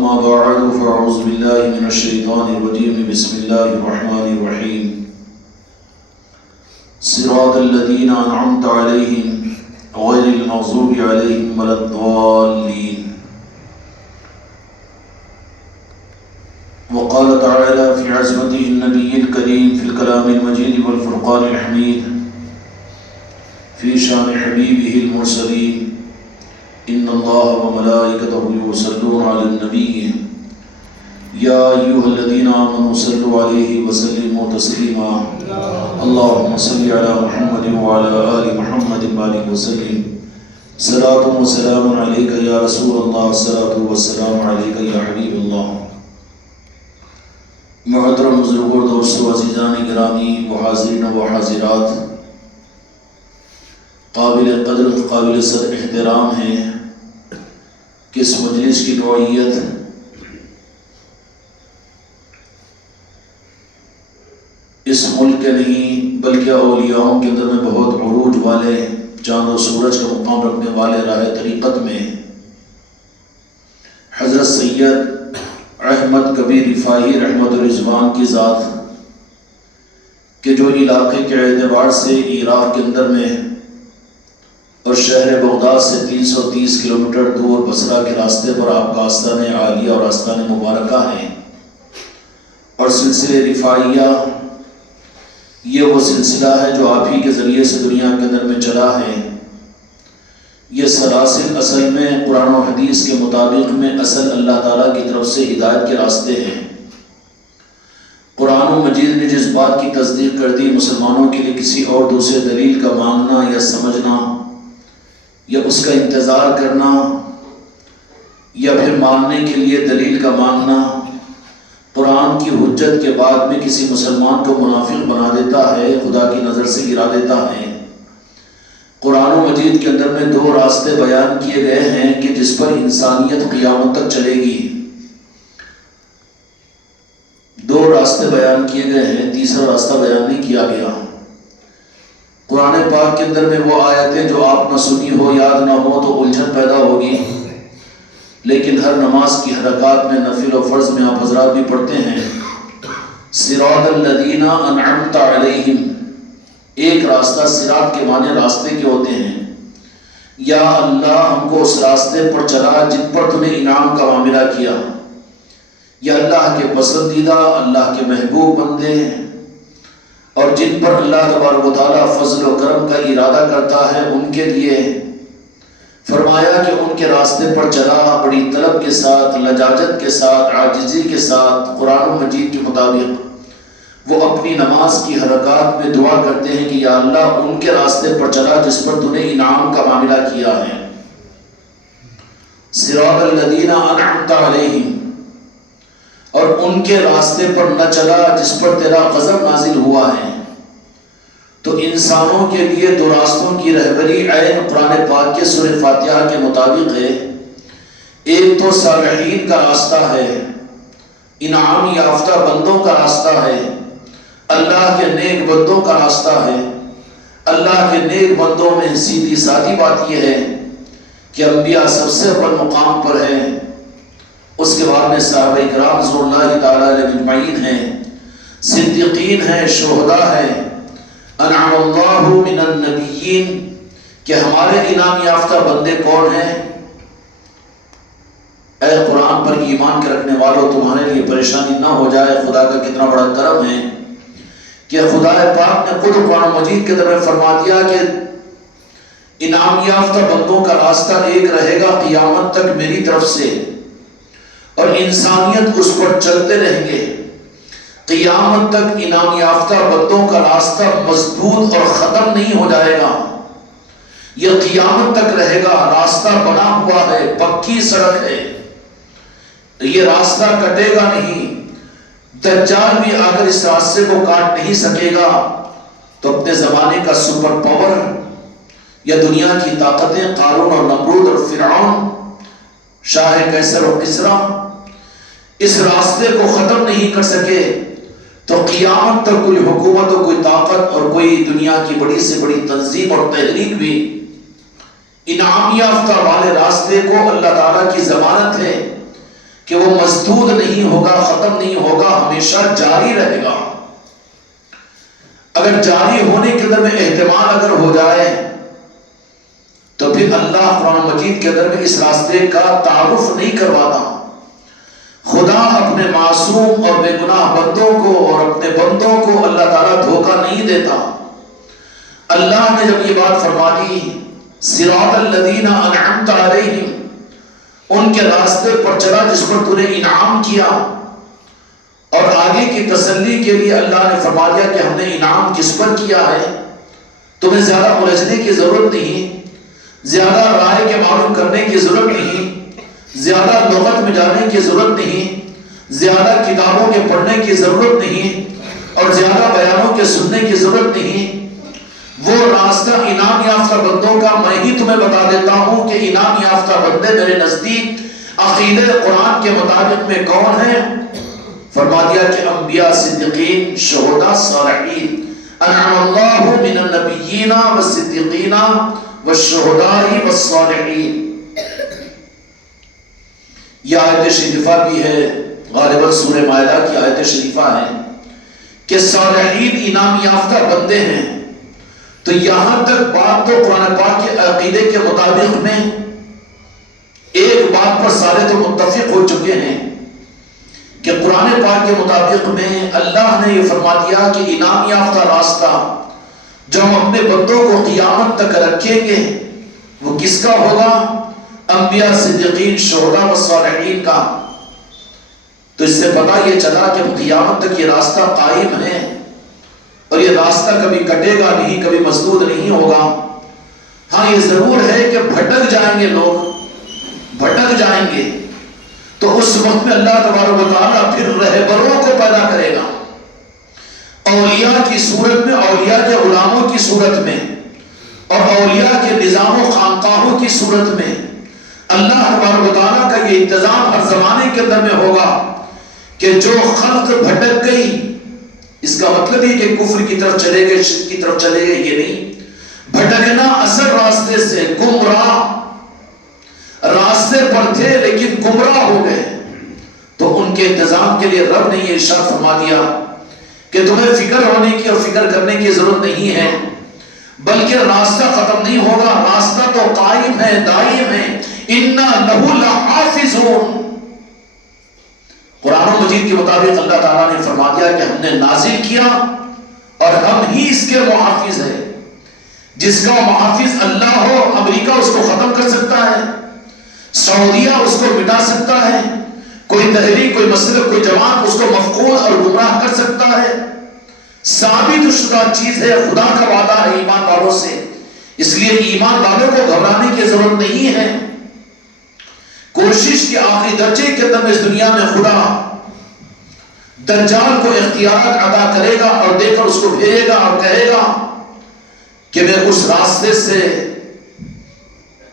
أما بعد فأعوذ بالله من الشيطان الرجيم بسم الله الرحمن الرحيم صراط الذين أنعمت عليهم غير المغضوب عليهم ولا الضالين. وقال تعالى في عزمته النبي الكريم في الكلام المجيد والفرقان الحميد في شان حبيبه المرسلين إن الله وملائكته يصلون على النبي يا أيها الذين آمنوا صلوا عليه وسلموا تسليما اللهم صل على محمد وعلى آل محمد وبارك وسلم صلاة وسلام عليك يا رسول الله صلاة والسلام عليك يا حبيب الله. محترم بزرگوں دوستو عزیزان گرامی و حاضرین و حاضرات، قابل قدر قابل صد احترام ہے کہ اس مجلس کی نوعیت اس ملک کے نہیں بلکہ اولیاءوں کے اندر میں بہت عروج والے، چاند و سورج کا مقام رکھنے والے راہ طریقت میں حضرت سید احمد کبیر رفاعی رحمت الرضوان کی ذات کہ جو علاقے کے اعتبار سے عراق کے اندر میں اور شہر بغداد سے 330 کلومیٹر دور بصرہ کے راستے پر آپ کا آستان عالیہ اور آستان مبارکہ ہیں، اور سلسلہ رفاعیہ یہ وہ سلسلہ ہے جو آپ ہی کے ذریعے سے دنیا کے اندر میں چلا ہے. یہ سلاسل اصل میں قرآن و حدیث کے مطابق میں اصل اللہ تعالیٰ کی طرف سے ہدایت کے راستے ہیں. قرآن و مجید نے جس بات کی تصدیق کر دی، مسلمانوں کے لیے کسی اور دوسرے دلیل کا ماننا یا سمجھنا یا اس کا انتظار کرنا یا پھر ماننے کے لیے دلیل کا مانگنا قرآن کی حجت کے بعد میں کسی مسلمان کو منافق بنا دیتا ہے، خدا کی نظر سے گرا دیتا ہے. قرآن و مجید کے اندر میں دو راستے بیان کیے گئے ہیں کہ جس پر انسانیت قیامت تک چلے گی. دو راستے بیان کیے گئے ہیں، تیسرا راستہ بیان نہیں کیا گیا. قرآن پاک کے اندر میں وہ آیتیں جو آپ نہ سنی ہو، یاد نہ ہو تو الجھن پیدا ہوگی، لیکن ہر نماز کی حرکات میں نفل و فرض میں آپ حضرات بھی پڑھتے ہیں صراط الذین انعمت علیہم. ایک راستہ صراط کے معنی راستے کے ہوتے ہیں. یا اللہ ہم کو اس راستے پر چلا جن پر تم نے انعام کا معاملہ کیا. یا اللہ کے پسندیدہ، اللہ کے محبوب بندے اور جن پر اللہ تبارک و تعالیٰ فضل و کرم کا ارادہ کرتا ہے ان کے لیے فرمایا کہ ان کے راستے پر چلا بڑی طلب کے ساتھ، لجاجت کے ساتھ، عاجزی کے ساتھ، قرآن و مجید کے مطابق وہ اپنی نماز کی حرکات میں دعا کرتے ہیں کہ یا اللہ ان کے راستے پر چلا جس پر تو نے انعام کا معاملہ کیا ہے. صراط الذین انعمت علیہم، اور ان کے راستے پر نہ چلا جس پر تیرا غضب نازل ہوا ہے. تو انسانوں کے لیے دو راستوں کی رہبری عین قرآن پاک کے سورہ فاتحہ کے مطابق ہے. ایک تو صالحین کا راستہ ہے، انعام یافتہ بندوں کا راستہ ہے، اللہ کے نیک بندوں کا راستہ ہے. اللہ کے نیک بندوں میں سیدھی سادی بات یہ ہے کہ انبیاء سب سے اول مقام پر ہیں، اس کے بعد میں صحابہ کرام رضوان اللہ تعالیٰ علیہ اجمعین ہیں، صدیقین ہیں، شہداء ہیں. انعم اللہ من النبیین کہ ہمارے انعام یافتہ بندے کون ہیں؟ اے قرآن پر ایمان کے رکھنے والوں، تمہارے لیے پریشانی نہ ہو جائے. خدا کا کتنا بڑا کرم ہے کہ خدا پاک نے خود قرآن مجید کے درمیان فرما دیا کہ انعام یافتہ بندوں کا راستہ ایک رہے گا قیامت تک میری طرف سے، اور انسانیت اس پر چلتے رہیں گے قیامت تک. انعام یافتہ بندوں کا راستہ مضبوط اور ختم نہیں ہو جائے گا، یہ قیامت تک رہے گا. راستہ بنا ہوا ہے، پکی سڑک ہے، یہ راستہ کٹے گا نہیں. دجال بھی آ کر اس راستے کو کاٹ نہیں سکے گا. تو اپنے زمانے کا سپر پاور یا دنیا کی طاقتیں، قارون اور نمرود اور فرعون، شاہ قیصر اور کسریٰ اس راستے کو ختم نہیں کر سکے، تو قیامت تک کوئی حکومت اور کوئی طاقت اور کوئی دنیا کی بڑی سے بڑی تنظیم اور تحریک بھی انعام یافتہ والے راستے کو، اللہ تعالیٰ کی ضمانت ہے کہ وہ مسدود نہیں ہوگا، ختم نہیں ہوگا، ہمیشہ جاری رہے گا۔ اگر جاری ہونے کے اندر میں احتمال اگر ہو جائے تو پھر اللہ قرآن مجید کے اندر میں اس راستے کا تعارف نہیں کرواتا۔ خدا اپنے معصوم اور بے گناہ بندوں کو اور اپنے بندوں کو اللہ تعالیٰ دھوکہ نہیں دیتا۔ اللہ نے جب یہ بات فرما دی صراط الذین انعمت علیہم، ان کے راستے پر چلا جس پر تو نے انعام کیا، اور آگے کی تسلی کے لیے اللہ نے فرما دیا کہ ہم نے انعام کس پر کیا ہے۔ تمہیں زیادہ الجھنے کی ضرورت نہیں، زیادہ رائے کے معلوم کرنے کی ضرورت نہیں، زیادہ لغت میں جانے کی ضرورت نہیں، زیادہ کتابوں کے پڑھنے کی ضرورت نہیں، اور زیادہ بیانوں کے سننے کی ضرورت نہیں۔ وہ راستہ انعام یافتہ بندوں کا میں ہی تمہیں بتا دیتا ہوں کہ انعام یافتہ بندے میرے نزدیک عقیدہ قرآن کے مطابق میں کون ہیں؟ فرما دیا کہ انبیاء، صدیقین، شہداء، صالحین، انعم اللہ من النبیین والصدیقین والشہداء والصالحین۔ یہ آیت شریفہ بھی ہے، غالباً سورہ مائدہ کی آیت شریفہ ہے کہ صالحین انعام یافتہ بندے ہیں۔ تو یہاں تک بات تو قرآن پاک کے عقیدے کے مطابق میں ایک بات پر سارے تو متفق ہو چکے ہیں کہ قرآن پاک کے مطابق میں اللہ نے یہ فرما دیا کہ انعام یافتہ راستہ جو ہم اپنے بندوں کو قیامت تک رکھیں گے وہ کس کا ہوگا؟ انبیاء، صدیقین، شہداء و صالحین کا۔ تو اس سے پتہ یہ چلا کہ قیامت تک یہ راستہ قائم ہے، اور یہ راستہ کبھی کٹے گا نہیں، کبھی مسدود نہیں ہوگا۔ ہاں یہ ضرور ہے کہ بھٹک جائیں گے، لوگ بھٹک جائیں گے، تو اس وقت میں اللہ تبارک و تعالیٰ پھر رہبروں کو پیدا کرے گا، اولیاء کی صورت میں، اولیاء کے غلاموں کی صورت میں، اور اولیاء کے نظام و خانقاہوں کی صورت میں۔ اللہ تبارک و تعالیٰ کا یہ انتظام ہر زمانے کے اندر میں ہوگا کہ جو خلق بھٹک گئی، اس کا مطلب یہ کہ کفر کی طرف چلے گئے، شرک کی طرف چلے گئے، یہ نہیں۔ بھٹکنا اصل راستے سے، گمراہ راستے پر تھے لیکن گمراہ ہو گئے، تو ان کے انتظام کے لیے رب نے یہ ارشاد فرما دیا کہ تمہیں فکر ہونے کی اور فکر کرنے کی ضرورت نہیں ہے، بلکہ راستہ ختم نہیں ہوگا، راستہ تو قائم ہے، دائم ہے۔ اِنَّا لَهُ لَحَافِظُونَ، قرآن مجید کے مطابق اللہ تعالیٰ نے فرما دیا کہ ہم نے نازل کیا اور ہم ہی اس کے محافظ ہیں۔ جس کا محافظ اللہ ہو، امریکہ اس کو ختم کر سکتا ہے، سعودیہ اس کو مٹا سکتا ہے، کوئی تحریک، کوئی مسلک، کوئی جماعت اس کو مفقود اور گمراہ کر سکتا ہے۔ ثابت شدہ چیز ہے، خدا کا وعدہ ہے ایمان والوں سے، اس لیے ایمان والوں کو گھبرانے کی ضرورت نہیں ہے۔ کوشش کے آخری درجے کے اندر اس دنیا میں خدا دجال کو اختیارات عطا کرے گا اور دے کر اس کو بھیجے گا اور کہے گا کہ میں اس راستے سے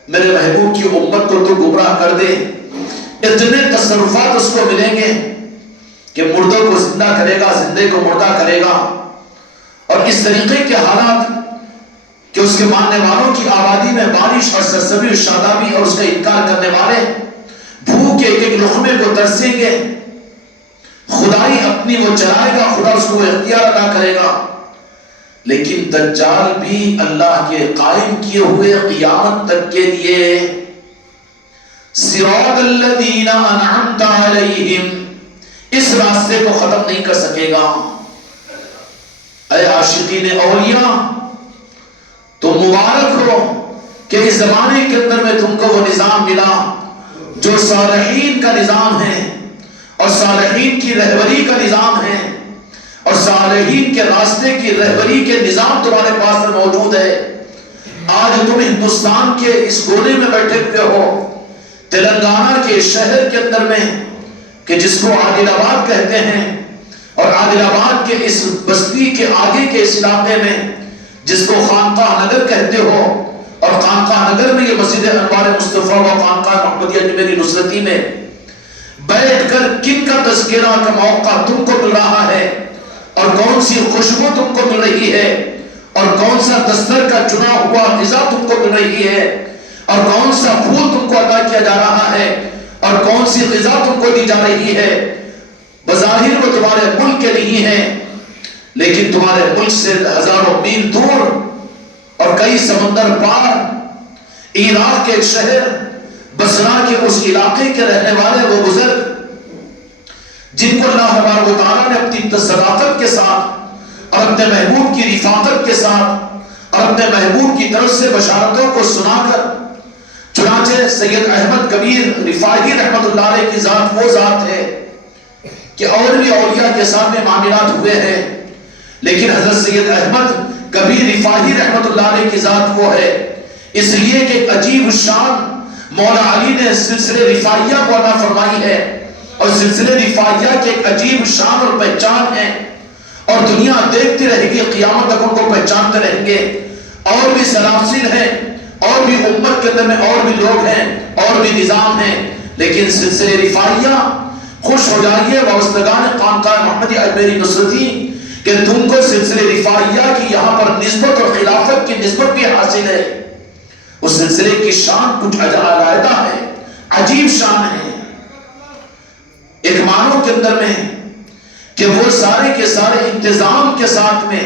میرے محبوب کی امت کو تو گمراہ کر دے۔ اتنے تصرفات اس کو ملیں گے کہ مردوں کو زندہ کرے گا، زندے کو مردہ کرے گا، اور اس طریقے کے حالات کہ اس کے ماننے والوں کی آبادی میں بارش اور سرسبزی اور شادابی اور اس کا انکار کرنے والے بھوک کے ایک ایک لقمے کو ترسیں گے۔ خدائی اپنی وہ چلائے گا، خدا اس کو اختیار عطا کرے گا، لیکن دجال بھی اللہ کے قائم کیے ہوئے قیامت تک کے لیے صراط الذین انعمت علیہم، اس راستے کو ختم نہیں کر سکے گا۔ اے عاشقین اولیاء، تو مبارک ہو کہ اس زمانے کے اندر میں تم کو وہ نظام ملا جو صالحین کا نظام ہے، اور صالحین کی رہبری کا نظام ہے، اور صالحین کے راستے کی رہبری کے نظام تمہارے پاس میں موجود ہے۔ آج تم ہندوستان کے اس کونے میں بیٹھے ہوئے ہو، تلنگانہ کے شہر کے اندر میں کہ جس کو عادل آباد کہتے ہیں، اور عادل آباد کے اس بستی کے آگے کے اس علاقے میں جس کو خانقاہ نگر کہتے ہو، اور خانقاہ نگر میں یہ مسجد انوار مصطفیٰ و خانقاہ محمدیہ اجمیری نصرتی میں بیٹھ کر کن کا تذکرہ کا موقع تم کو مل رہا ہے، اور کون سی خوشبو تم کو مل رہی ہے، اور کون سا دستر کا چنا ہوا غذا تم کو مل رہی ہے، اور کون سا پھول تم کو عطا کیا جا رہا ہے، اور کون سی غذا تم کو دی جا رہی ہے، بظاہر وہ تمہارے ملک کے نہیں ہے، لیکن تمہارے ملک سے ہزاروں میل دور اور کئی سمندر پار عراق کے ایک شہر بصرہ کے اس علاقے کے رہنے والے وہ بزرگ جن کو اللہ تبارک و تعالیٰ نے اپنی صداقت کے ساتھ اور اپنے محبوب کی رفاقت کے ساتھ اور اپنے محبوب کی طرف سے بشارتوں کو سنا کر، چنانچہ سید احمد کبیر رفاعی رحمت اللہ علیہ کی ذات وہ ذات ہے کہ اور بھی اولیاء کے سامنے معاملات ہوئے ہیں، لیکن حضرت سید احمد کبیر رفاعی رحمت اللہ علیہ کی ذات وہ ہے، اس لیے کہ ایک عجیب شان مولا علی نے سلسلے رفاعیہ کو عطا فرمائی ہے، اور سلسلے رفاعیہ کے ایک عجیب شان اور پہچان ہے، اور دنیا دیکھتی رہے گی، قیامت تک ان کو پہچانتے رہیں گے۔ اور بھی سلاسل ہیں، اور بھی امت کے اندر میں اور بھی لوگ ہیں، اور بھی نظام ہیں، لیکن سلسلے رفاعیہ خوش ہو جائیے وابستگان خانقاہ محمدی اجمیری نصرتی کہ تم کو سلسلے رفاعیہ کی یہاں پر نسبت اور خلافت کی نسبت بھی حاصل ہے۔ اس سلسلے کی شان کچھ علیحدہ ہے، عجیب شان ہے، ایک معنوں کے اندر میں کہ وہ سارے کے سارے انتظام کے ساتھ میں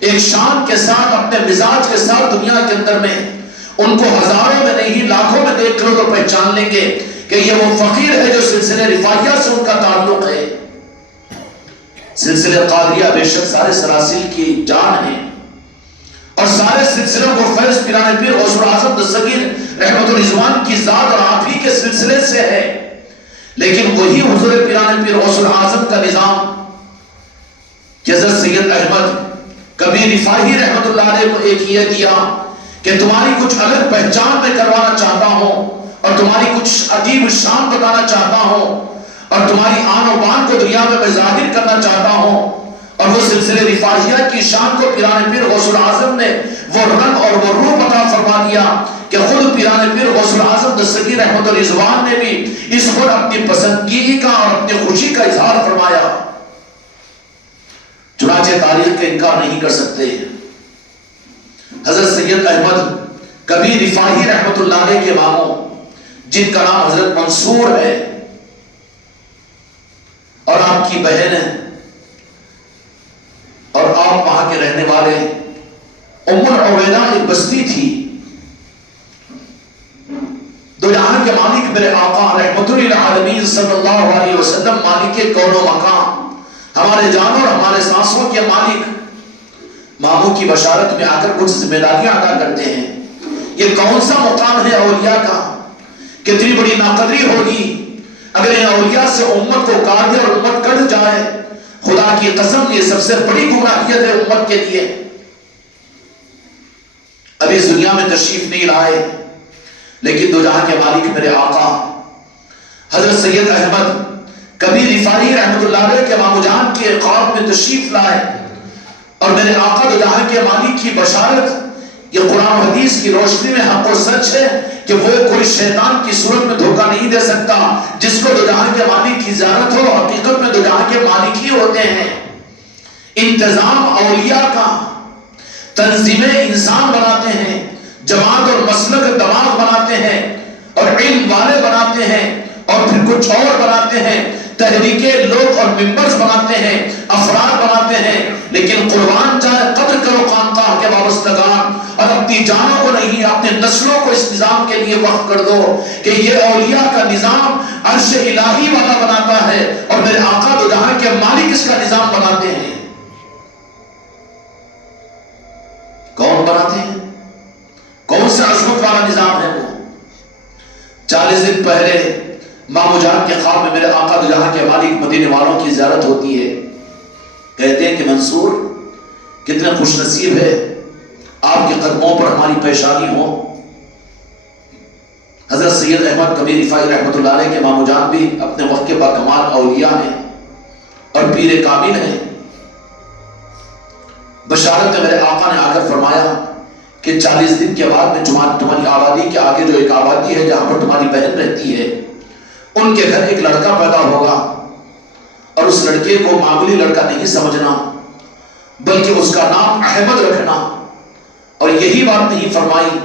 ایک شان کے ساتھ اپنے مزاج کے ساتھ دنیا کے اندر میں ان کو ہزاروں میں نہیں لاکھوں میں دیکھ لو تو پہچان لیں گے کہ یہ وہ فقیر ہے جو سلسلے رفاعیہ سے ان کا تعلق ہے۔ سلسلے قادریہ بے شک سارے سلاسل کی جان ہے، اور سارے سلسلوں کو فیض پیران پیر غوث الاعظم دستگیر رحمت الرضوان کی ذات اور آپ ہی کے سلسلے سے ہے، لیکن وہی حضور پیران پیر غوث الاعظم کا نظام کہ حضرت سید احمد کبیر رفاعی رحمت اللہ علیہ کو ایک یہ دیا کہ تمہاری کچھ الگ پہچان میں کروانا چاہتا ہوں، اور تمہاری کچھ عجیب شان بتانا چاہتا ہوں، اور تمہاری آن و بان کو دنیا میں ظاہر کرنا چاہتا ہوں، اور وہ سلسلے رفاعیہ کی شان کو پیران پیر غوث الاعظم نے وہ رنگ اور وہ روح عطا فرما دیا کہ خود پیران پیر غوث الاعظم دستگیر رحمت الرضوان نے بھی اس پر اپنی پسندگی کا اور اپنی خوشی کا اظہار فرمایا۔ چنانچہ تاریخ کا انکار نہیں کر سکتے، حضرت سید احمد کبیر رفاعی رحمت اللہ علیہ کے ماموں جن کا نام حضرت منصور ہے اور آپ کی بہن ہے اور آپ وہاں کے رہنے والے، ام العبیدہ ایک بستی تھی، دو جہاں کے مالک میرے آقا رحمت للعالمین صلی اللہ علیہ وسلم، مالک کون و مکان، ہمارے جانوں اور ہمارے سانسوں کے مالک، ماموں کی بشارت میں آ کر کچھ ذمہ داریاں ادا کرتے ہیں۔ یہ کون سا مقام ہے اولیاء کا، کتنی بڑی ناقدری ہوگی اگر ان اولیاء سے امت کو کاٹ دے اور امت کٹ جائے، خدا کی قسم یہ سب سے بڑی گمراہیت ہے امت کے لیے۔ ابھی اس دنیا میں تشریف نہیں لائے، لیکن دو جہاں کے مالک میرے آقا حضرت سید احمد کبیر رفاعی رحمت اللہ علیہ کے مامو جان کے خواب میں تشریف لائے، اور میرے آقا دو جہاں کے مالک کی بشارت یہ قرآن و حدیث کی روشنی میں حق و سچ ہے کہ وہ کوئی شیطان کی صورت میں دھوکہ نہیں دے سکتا، جس کو دو جہاں کے مالک کی زیارت ہو، حقیقت میں دو جہاں کے مالک ہی ہوتے ہیں۔ انتظام اولیاء کا، تنظیمیں انسان بناتے ہیں، جماعت اور مسلک دماغ بناتے ہیں، اور علم والے بناتے ہیں، اور پھر کچھ اور بناتے ہیں، تحریکیں لوگ اور ممبرز بناتے ہیں، افراد بناتے ہیں، لیکن قربان چاہے قدر کرو خانقاہ کے وابستگان، اور اپنی جانوں کو نہیں اپنے نسلوں کو اس نظام کے لیے وقف کر دو کہ یہ اولیاء کا نظام عرش الہی والا بناتا ہے، اور میرے آقا دو جہاں کے مالک اس کا نظام بناتے ہیں۔ کون بناتے ہیں؟ کون سا عظمت والا نظام ہے وہ؟ 40 دن پہلے مامو جان کے خواب میں میرے آقا دو جہاں کے مالک مدینے والوں کی زیارت ہوتی ہے، کہتے ہیں کہ منصور کتنے خوش نصیب ہے، آپ کے قدموں پر ہماری پیشانی ہو۔ حضرت سید احمد کبیر رفاعی رحمت اللہ علیہ کے مامو جان بھی اپنے وقت کے باکمال اولیاء ہیں اور پیر کامل ہیں۔ بشارت میں میرے آقا نے آ کر فرمایا کہ 40 دن کے بعد میں تمہاری آبادی کے آگے جو ایک آبادی ہے جہاں پر تمہاری بہن رہتی ہے، ان کے گھر ایک لڑکا پیدا ہوگا، اور اس لڑکے کو معمولی لڑکا نہیں سمجھنا، بلکہ اس کا نام احمد رکھنا۔ اور یہی بات نہیں فرمائی،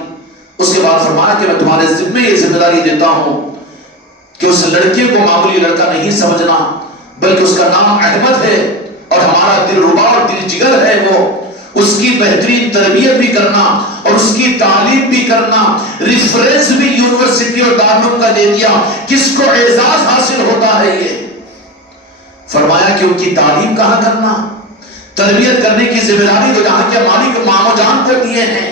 اس کے بعد فرمایا کہ میں تمہارے ذمہ یہ ذمہ داری دیتا ہوں کہ اس لڑکے کو معمولی لڑکا نہیں سمجھنا، بلکہ اس کا نام احمد ہے اور ہمارا دل ربا اور دل جگر ہے، وہ اس کی بہترین تربیت بھی کرنا اور اس کی تعلیم بھی کرنا، ریفرنس بھی یونیورسٹی اور دارالعلوم کا دے دیا، کس کو اعزاز حاصل ہوتا ہے یہ؟ فرمایا کہ ان کی تعلیم کہاں کرنا، تربیت کرنے کی ذمہ داری تو جہاں کے مالک مامو جان کو دیے ہیں،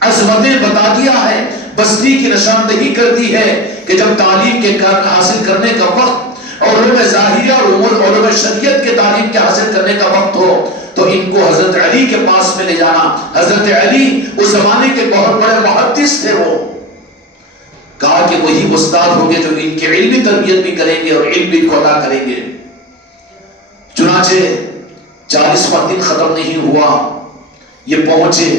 عظمتیں بتا دیا ہے، بستی کی نشاندہی کر دی ہے کہ جب تعلیم کے حاصل کرنے کا وقت اور علوم ظاہریہ اور علوم شریعت کے تعلیم کے حاصل کرنے کا وقت ہو تو ان کو حضرت علی کے پاس میں لے جانا۔ حضرت علی اس زمانے کے بہت بڑے محدث تھے، وہ کہا کہ وہی استاد ہوں گے جو ان کی علمی تربیت بھی کریں گے اور علم بھی کو ادا کریں گے۔ چنانچہ 40واں دن ختم نہیں ہوا، یہ پہنچے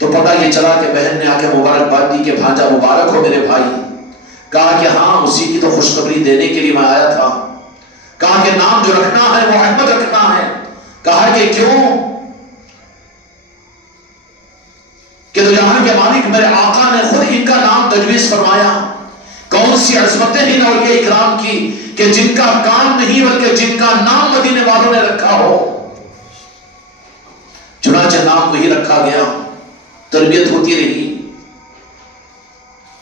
تو پتہ یہ چلا کہ بہن نے آ کے مبارکباد دی کہ بھانجا مبارک ہو میرے بھائی۔ کہا کہ ہاں اسی کی تو خوشخبری دینے کے لیے میں آیا تھا۔ کہا کہ نام جو رکھنا ہے وہ احمد رکھنا ہے۔ کہا کہ کیوں؟ کہ تو یہاں کے مالک میرے آقا نے خود ان کا نام تجویز فرمایا۔ کون سی عظمتیں ہیں اولیاء اکرام کی کہ جن کا کام نہیں بلکہ جن کا نام مدینے والوں نے رکھا ہو۔ چنانچہ نام وہی رکھا گیا، تربیت ہوتی رہی،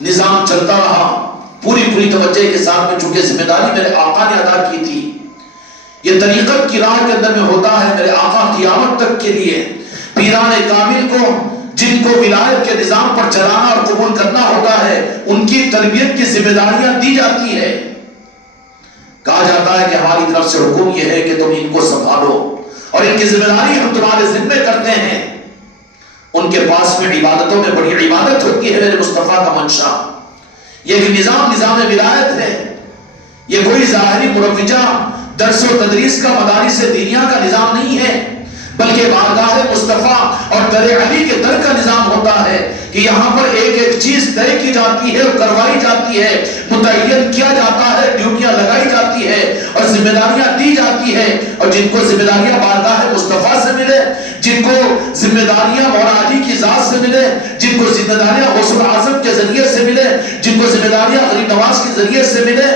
نظام چلتا رہا پوری توجہ کے ساتھ میں، چونکہ ذمہ داری میرے آقا نے ادا کی تھی۔ یہ طریقت کی راہ کے اندر میں ہوتا ہے میرے آقا قیامت تک کے لیے پیران کامل کو، جن کو ولایت کے نظام پر چلانا اور قبول کرنا ہوتا ہے، ان کی تربیت کی ذمہ داریاں دی جاتی ہے۔ کہا جاتا ہے کہ ہماری طرف سے حکم یہ ہے کہ تم ان کو سنبھالو اور ان کی ذمہ داری ہم تمہارے ذمہ کرتے ہیں۔ ان کے پاس میں عبادتوں میں بڑی عبادت ہوتی ہے میرے مصطفیٰ کا منشا۔ یہ نظام ولایت ہے، یہ کوئی ظاہری مروجہ درس و تدریس کا مدارس دینیا کا نظام نہیں ہے، بلکہ بارگاہ مصطفیٰ اور در علی کے در کا نظام ہوتا ہے کہ یہاں پر ایک ایک چیز طے کی جاتی ہے اور کروائی جاتی ہے، متعین کیا جاتا ہے، ڈیوٹیاں لگائی جاتی ہے اور ذمہ داریاں دی جاتی ہے۔ اور جن کو ذمہ داریاں بارگاہ مصطفیٰ سے ملے، جن کو ذمہ داریاں مولا علی کی ذات سے ملے، جن کو ذمہ داریاں غوث الاعظم کے ذریعے سے ملے، جن کو ذمہ داریاں غریب نواز کے ذریعے سے ملے،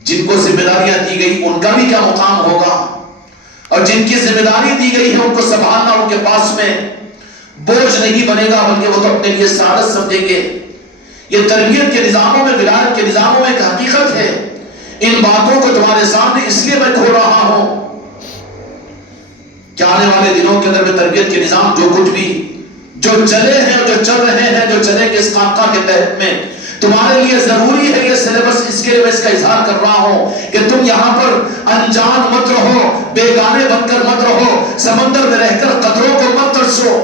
جن کو ذمہ داریاں دی گئی ان کا بھی کیا مقام ہوگا، اور جن کی ذمہ داری دی گئی ہے ان کو سنبھالنا ان کے پاس میں بوجھ نہیں بنے گا بلکہ وہ تو اپنے لیے سعادت سمجھیں گے۔ یہ تربیت کے نظاموں میں، ولایت کے نظاموں میں ایک حقیقت ہے۔ ان باتوں کو تمہارے سامنے اس لیے میں کھول رہا ہوں کہ آنے والے دنوں کے اندر میں تربیت کے نظام جو کچھ بھی جو چلے ہیں اور جو چل رہے ہیں، جو چلیں گے اس خانقاہ کے تحت میں، تمہارے لیے ضروری ہے یہ سلیبس، اس کے لیے میں اس کا اظہار کر رہا ہوں کہ تم یہاں پر انجان مت رہو، بیگانے بن کر مت رہو، سمندر میں رہ کر قطروں کو مت ترسو،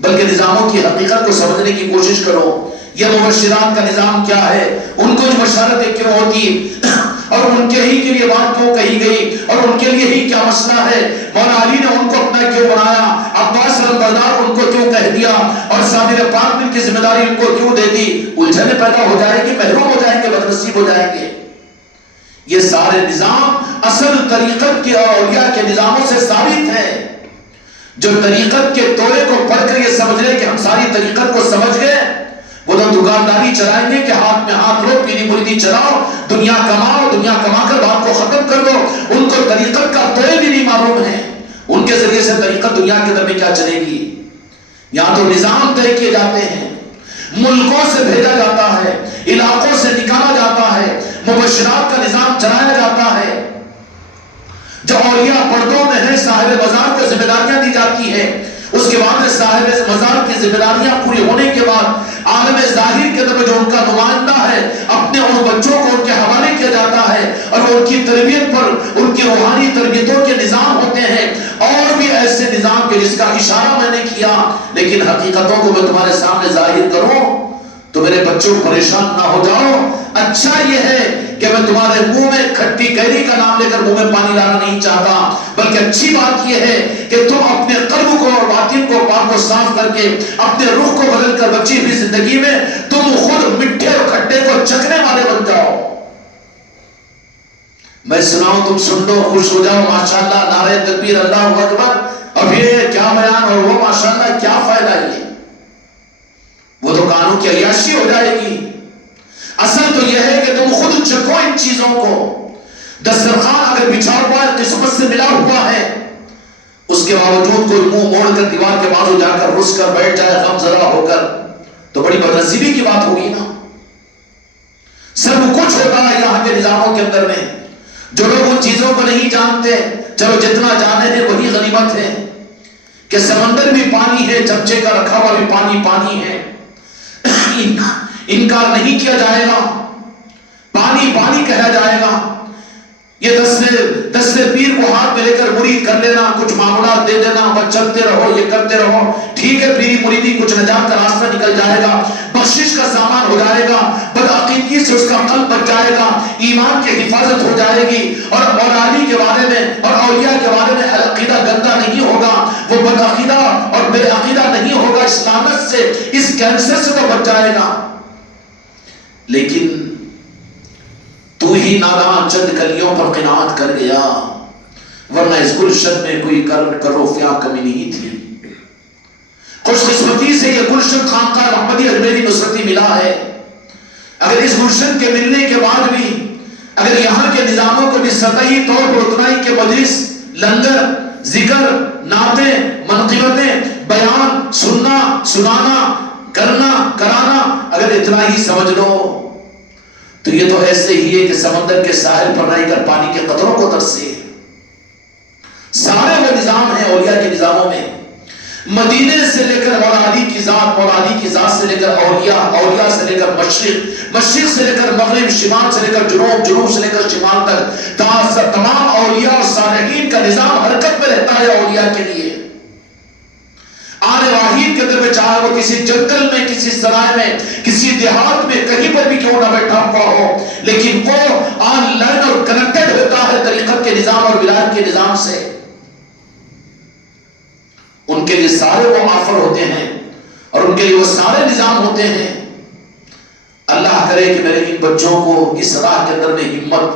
بلکہ نظاموں کی حقیقت کو سمجھنے کی کوشش کرو۔ یہ مبشرات کا نظام کیا ہے، ان کو بشارتیں کیوں ہوتی اور ان کے ہی کے لیے بات کیوں کہی گئی اور ان کے لیے ہی کیا مسئلہ ہے، مولا علی نے ان کو اپنا کیوں بنایا، عباس علمبردار ان کو کیوں کہہ دیا اور صابر پاک نے کی ذمہ داری ان کو کیوں دے دی، الجھنیں پیدا ہو جائیں گی، محروم ہو جائیں گے، بدنصیب ہو جائیں گے۔ یہ سارے نظام اصل طریقت کے اور اولیاء کے نظاموں سے ثابت ہے۔ جو طریقت کے توڑے کو پڑھ کر یہ سمجھ لے کہ ہم ساری طریقت کو سمجھ گئے، وہ تو دکانداری چلائیں گے کہ ہاتھ میں ہاتھ لو، پیری مریدی چلاؤ، دنیا کماؤ، دنیا کما کر بات کو ختم کر دو۔ ان کو طریقت کا توڑے بھی نہیں معلوم ہے، ان کے ذریعے سے طریقت دنیا کے اندر میں کیا چلے گی۔ یہاں تو نظام طے کیے جاتے ہیں، ملکوں سے بھیجا جاتا ہے، علاقوں سے نکالا جاتا ہے، مبشرات کا نظام چلایا جاتا ہے۔ جو اولیاء پردوں میں ہیں صاحب مزار کو ذمہ داریاں دی جاتی ہے، اس کے بعد صاحب مزار کی ذمہ داریاں پوری ہونے کے بعد عالم ظاہر کے اندر جو ان کا نمائندہ ہے، اپنے ان بچوں کو ان کے حوالے کیا جاتا ہے اور وہ ان کی تربیت پر ان کی روحانی تربیتوں کے نظام ہوتے ہیں، اور بھی ایسے نظام کے جس کا اشارہ میں نے کیا، لیکن حقیقتوں کو میں تمہارے سامنے ظاہر کروں تو میرے بچوں پریشان نہ ہو جاؤ۔ اچھا یہ ہے کہ میں تمہارے منہ میں کھٹی کیری کا نام لے کر منہ میں پانی لانا نہیں چاہتا، بلکہ اچھی بات یہ ہے کہ تم اپنے قلب کو اور باطن کو پاک و صاف کر کے اپنے روح کو بدل کر بچی ہوئی زندگی میں تم خود میٹھے اور کھٹے کو چکھنے والے بن جاؤ۔ میں سناؤں تم سن لو، خوش ہو جاؤ، ماشاءاللہ، نعرہ تکبیر، اللہ اکبر، اب یہ کیا بیان اور وہ ماشاءاللہ کیا فائدہ، یہ وہ تو کانوں کی عیاشی ہو جائے گی۔ اصل تو یہ ہے کہ تم خود چکھو ان چیزوں کو. دسترخوان اگر بچھا ہوا ہے، قسمت سے ملا ہوا ہے، اس کے باوجود کوئی منہ موڑ کر دیوار کے بازو جا کر رس کر بیٹھ جائے غم زدہ ہو کر، تو بڑی بدنصیبی کی بات ہوگی نا. سب کچھ ہوتا ہے یہاں کے نظاموں کے اندر میں. جو لوگ ان چیزوں کو نہیں جانتے، چلو جتنا جانے ہیں وہی غنیمت ہے، کہ سمندر بھی پانی ہے، چمچے کا رکھا ہوا بھی پانی ہے. انکار نہیں کیا جائے گا، پانی پانی کہا جائے گا. یہ دستے پیر کو ہاتھ میں لے کر مرید کر لینا، کچھ معاملات دے دینا، بس چلتے رہو، یہ کرتے رہو، ٹھیک ہے. پیری مریدی کچھ نجات کا راستہ نکل جائے گا، بخشش کا سامان ہو جائے گا، بدعقیدگی سے اس کا قلب بچ جائے گا، ایمان کی حفاظت ہو جائے گی، اور اولیاء کے بارے میں اور اولیاء کے بارے میں عقیدہ گندہ نہیں ہوگا، وہ بدعقیدہ اور بے عقیدہ نہیں ہوگا، اس لعنت سے، اس کینسر سے تو بچ جائے گا. لیکن تو ہی نادان چند کلیوں پر قناعت کر گیا، ورنہ اس گلشن میں کوئی کروفیاں کمی نہیں تھی. خوش قسمتی سے یہ گلشن خانقاہ محمدی اجمیری نصرتی ملا ہے. اگر اس گلشن کے ملنے کے بعد بھی اگر یہاں کے نظاموں کو بھی سطحی طور پر اتنا ہی کہ مجلس، لنگر، ذکر، نعتیں، منقبتیں، بیان، سننا، سنانا، کرنا، کرانا، اگر اتنا ہی سمجھ لو تو یہ تو ایسے ہی ہے کہ سمندر کے ساحل پر رہ کر پانی کے قطروں کو ترسے. سارے وہ نظام ہیں اولیاء کے نظاموں میں، مدینے سے لے کر مولا علی کی ذات، مولا علی کی ذات سے لے کر اولیاء، اولیاء سے لے کر مشرق، مشرق سے لے کر مغرب، شمال سے لے کر جنوب، جنوب سے لے کر شمال تک، تمام اولیاء اور صالحین کا نظام حرکت میں رہتا ہے اولیاء کے لیے. آنے واحد کے اندر میں چاہے وہ کسی جنگل میں، کسی سرائے میں، کسی دیہات میں، کہیں پر بھی کیوں نہ بیٹھا ہوا ہو، لیکن وہ آن لائن اور کنیکٹڈ ہوتا ہے طریقت کے نظام اور ولایت کے نظام سے. ان کے لیے سارے وہ آفر ہوتے ہیں اور ان کے لیے وہ سارے نظام ہوتے ہیں. اللہ کرے کہ میرے ان بچوں کو اس راہ کے اندر میں ہمت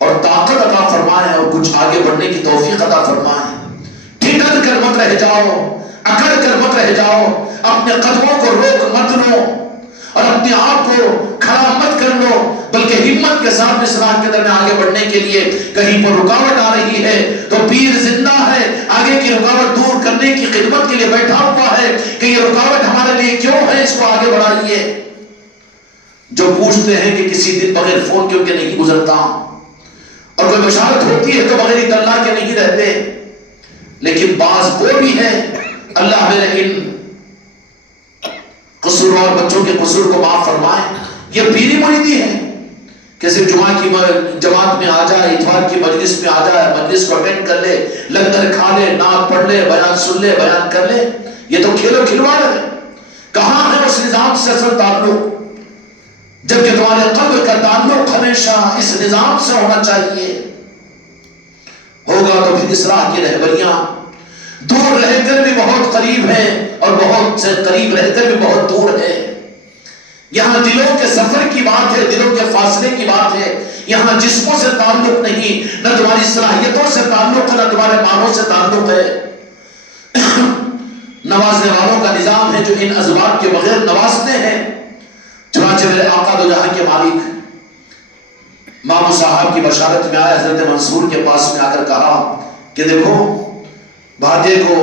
اور طاقت عطا فرمائے اور کچھ آگے بڑھنے کی توفیق عطا فرمائے. ٹھٹر کر مت رہ جاؤ، اکڑ کر مت رہ جاؤ، اپنے قدموں کو روک مت لو اور اپنے آپ کو کھڑا مت کر لو، بلکہ ہمت کے ساتھ اس راہ کے اندر میں آگے بڑھنے کے لیے کہیں پر رکاوٹ آ رہی ہے تو پیر زندہ ہے، آگے کی رکاوٹ دور کرنے کی خدمت کے لیے بیٹھا ہوا ہے کہ یہ رکاوٹ ہمارے لیے کیوں ہے، اس کو آگے بڑھائیے. جو پوچھتے ہیں کہ کسی دن بغیر فون کے ان کے نہیں گزرتا، اور کوئی بشارت ہوتی ہے تو بغیر اطلاع کے نہیں رہتے، لیکن بعض وہ بھی ہیں اللہ میرے ان قصوروار بچوں کے قصور کو معاف فرمائے. یہ پیری مریدی ہے کہ صرف جمعہ کی جماعت میں آ جائے، اتوار کی مجلس میں آ جائے، مجلس کو اٹینڈ کر لے، لنگر کھا لے، نعت پڑھ لے، بیان سن لے، بیان کر لے. یہ تو کھیلو کھلواڑ ہے. کہاں ہے اس نظام سے اصل تعلق؟ جبکہ تمہارے قلب کا تعلق ہمیشہ اس نظام سے ہونا چاہیے. ہوگا تو پھر اس راہ کی رہبریاں دور رہ کر بھی بہت قریب ہیں اور بہت سے قریب رہ کر بھی بہت دور ہے. یہاں دلوں کے سفر کی بات ہے، دلوں کے فاصلے کی بات ہے. یہاں جسموں سے تعلق نہیں، نہ تمہاری صلاحیتوں سے تعلق ہے، نہ تمہارے مالوں سے تعلق ہے. نوازنے والوں کا نظام ہے جو ان اسباب کے بغیر نوازتے ہیں. چنانچہ میرے آقا دو جہاں کے مالک مامو صاحب کی بشارت میں آئے، حضرت منصور کے پاس میں آ کر کہا کہ دیکھو بھاجے کو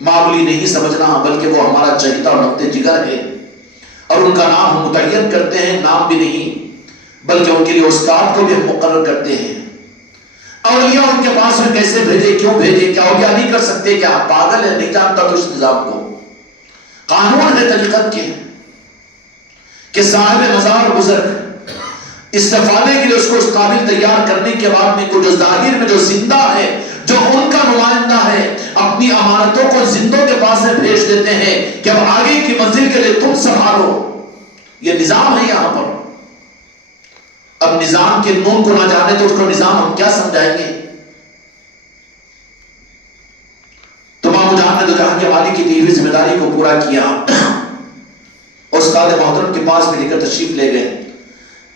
معمولی نہیں سمجھنا، بلکہ وہ ہمارا چہیتا اور نقطہ جگر ہے، اور ان کا نام ہم متعین کرتے ہیں، نام بھی نہیں بلکہ ان کے لیے استاد کو بھی ہم مقرر کرتے ہیں. اولیاء ان کے پاس میں کیسے بھیجے، کیوں بھیجے؟ کیا اولیاء نہیں کر سکتے؟ کیا آپ پاگل ہے؟ نہیں جانتا تو اس نظام کو. قانون ہے طریقت کے کہ صاحب مزار بزرگ استفادے کے لیے اس کو اس قابل تیار کرنے کے بعد میں جو ظاہر میں جو زندہ ہے، جو ان کا نمائندہ ہے، اپنی امانتوں کو زندوں کے پاس میں بھیج دیتے ہیں کہ اب آگے کی منزل کے لیے تم سنبھالو. یہ نظام ہے یہاں پر. اب نظام کے نون کو نہ جانے تو اس کو نظام ہم کیا سمجھائیں گے؟ تو مامو جان نے دو جہاں کے والی کی دی ہوئی ذمہ داری کو پورا کیا. استاد محترم کے پاس میں لے کر تشریف لے گئے.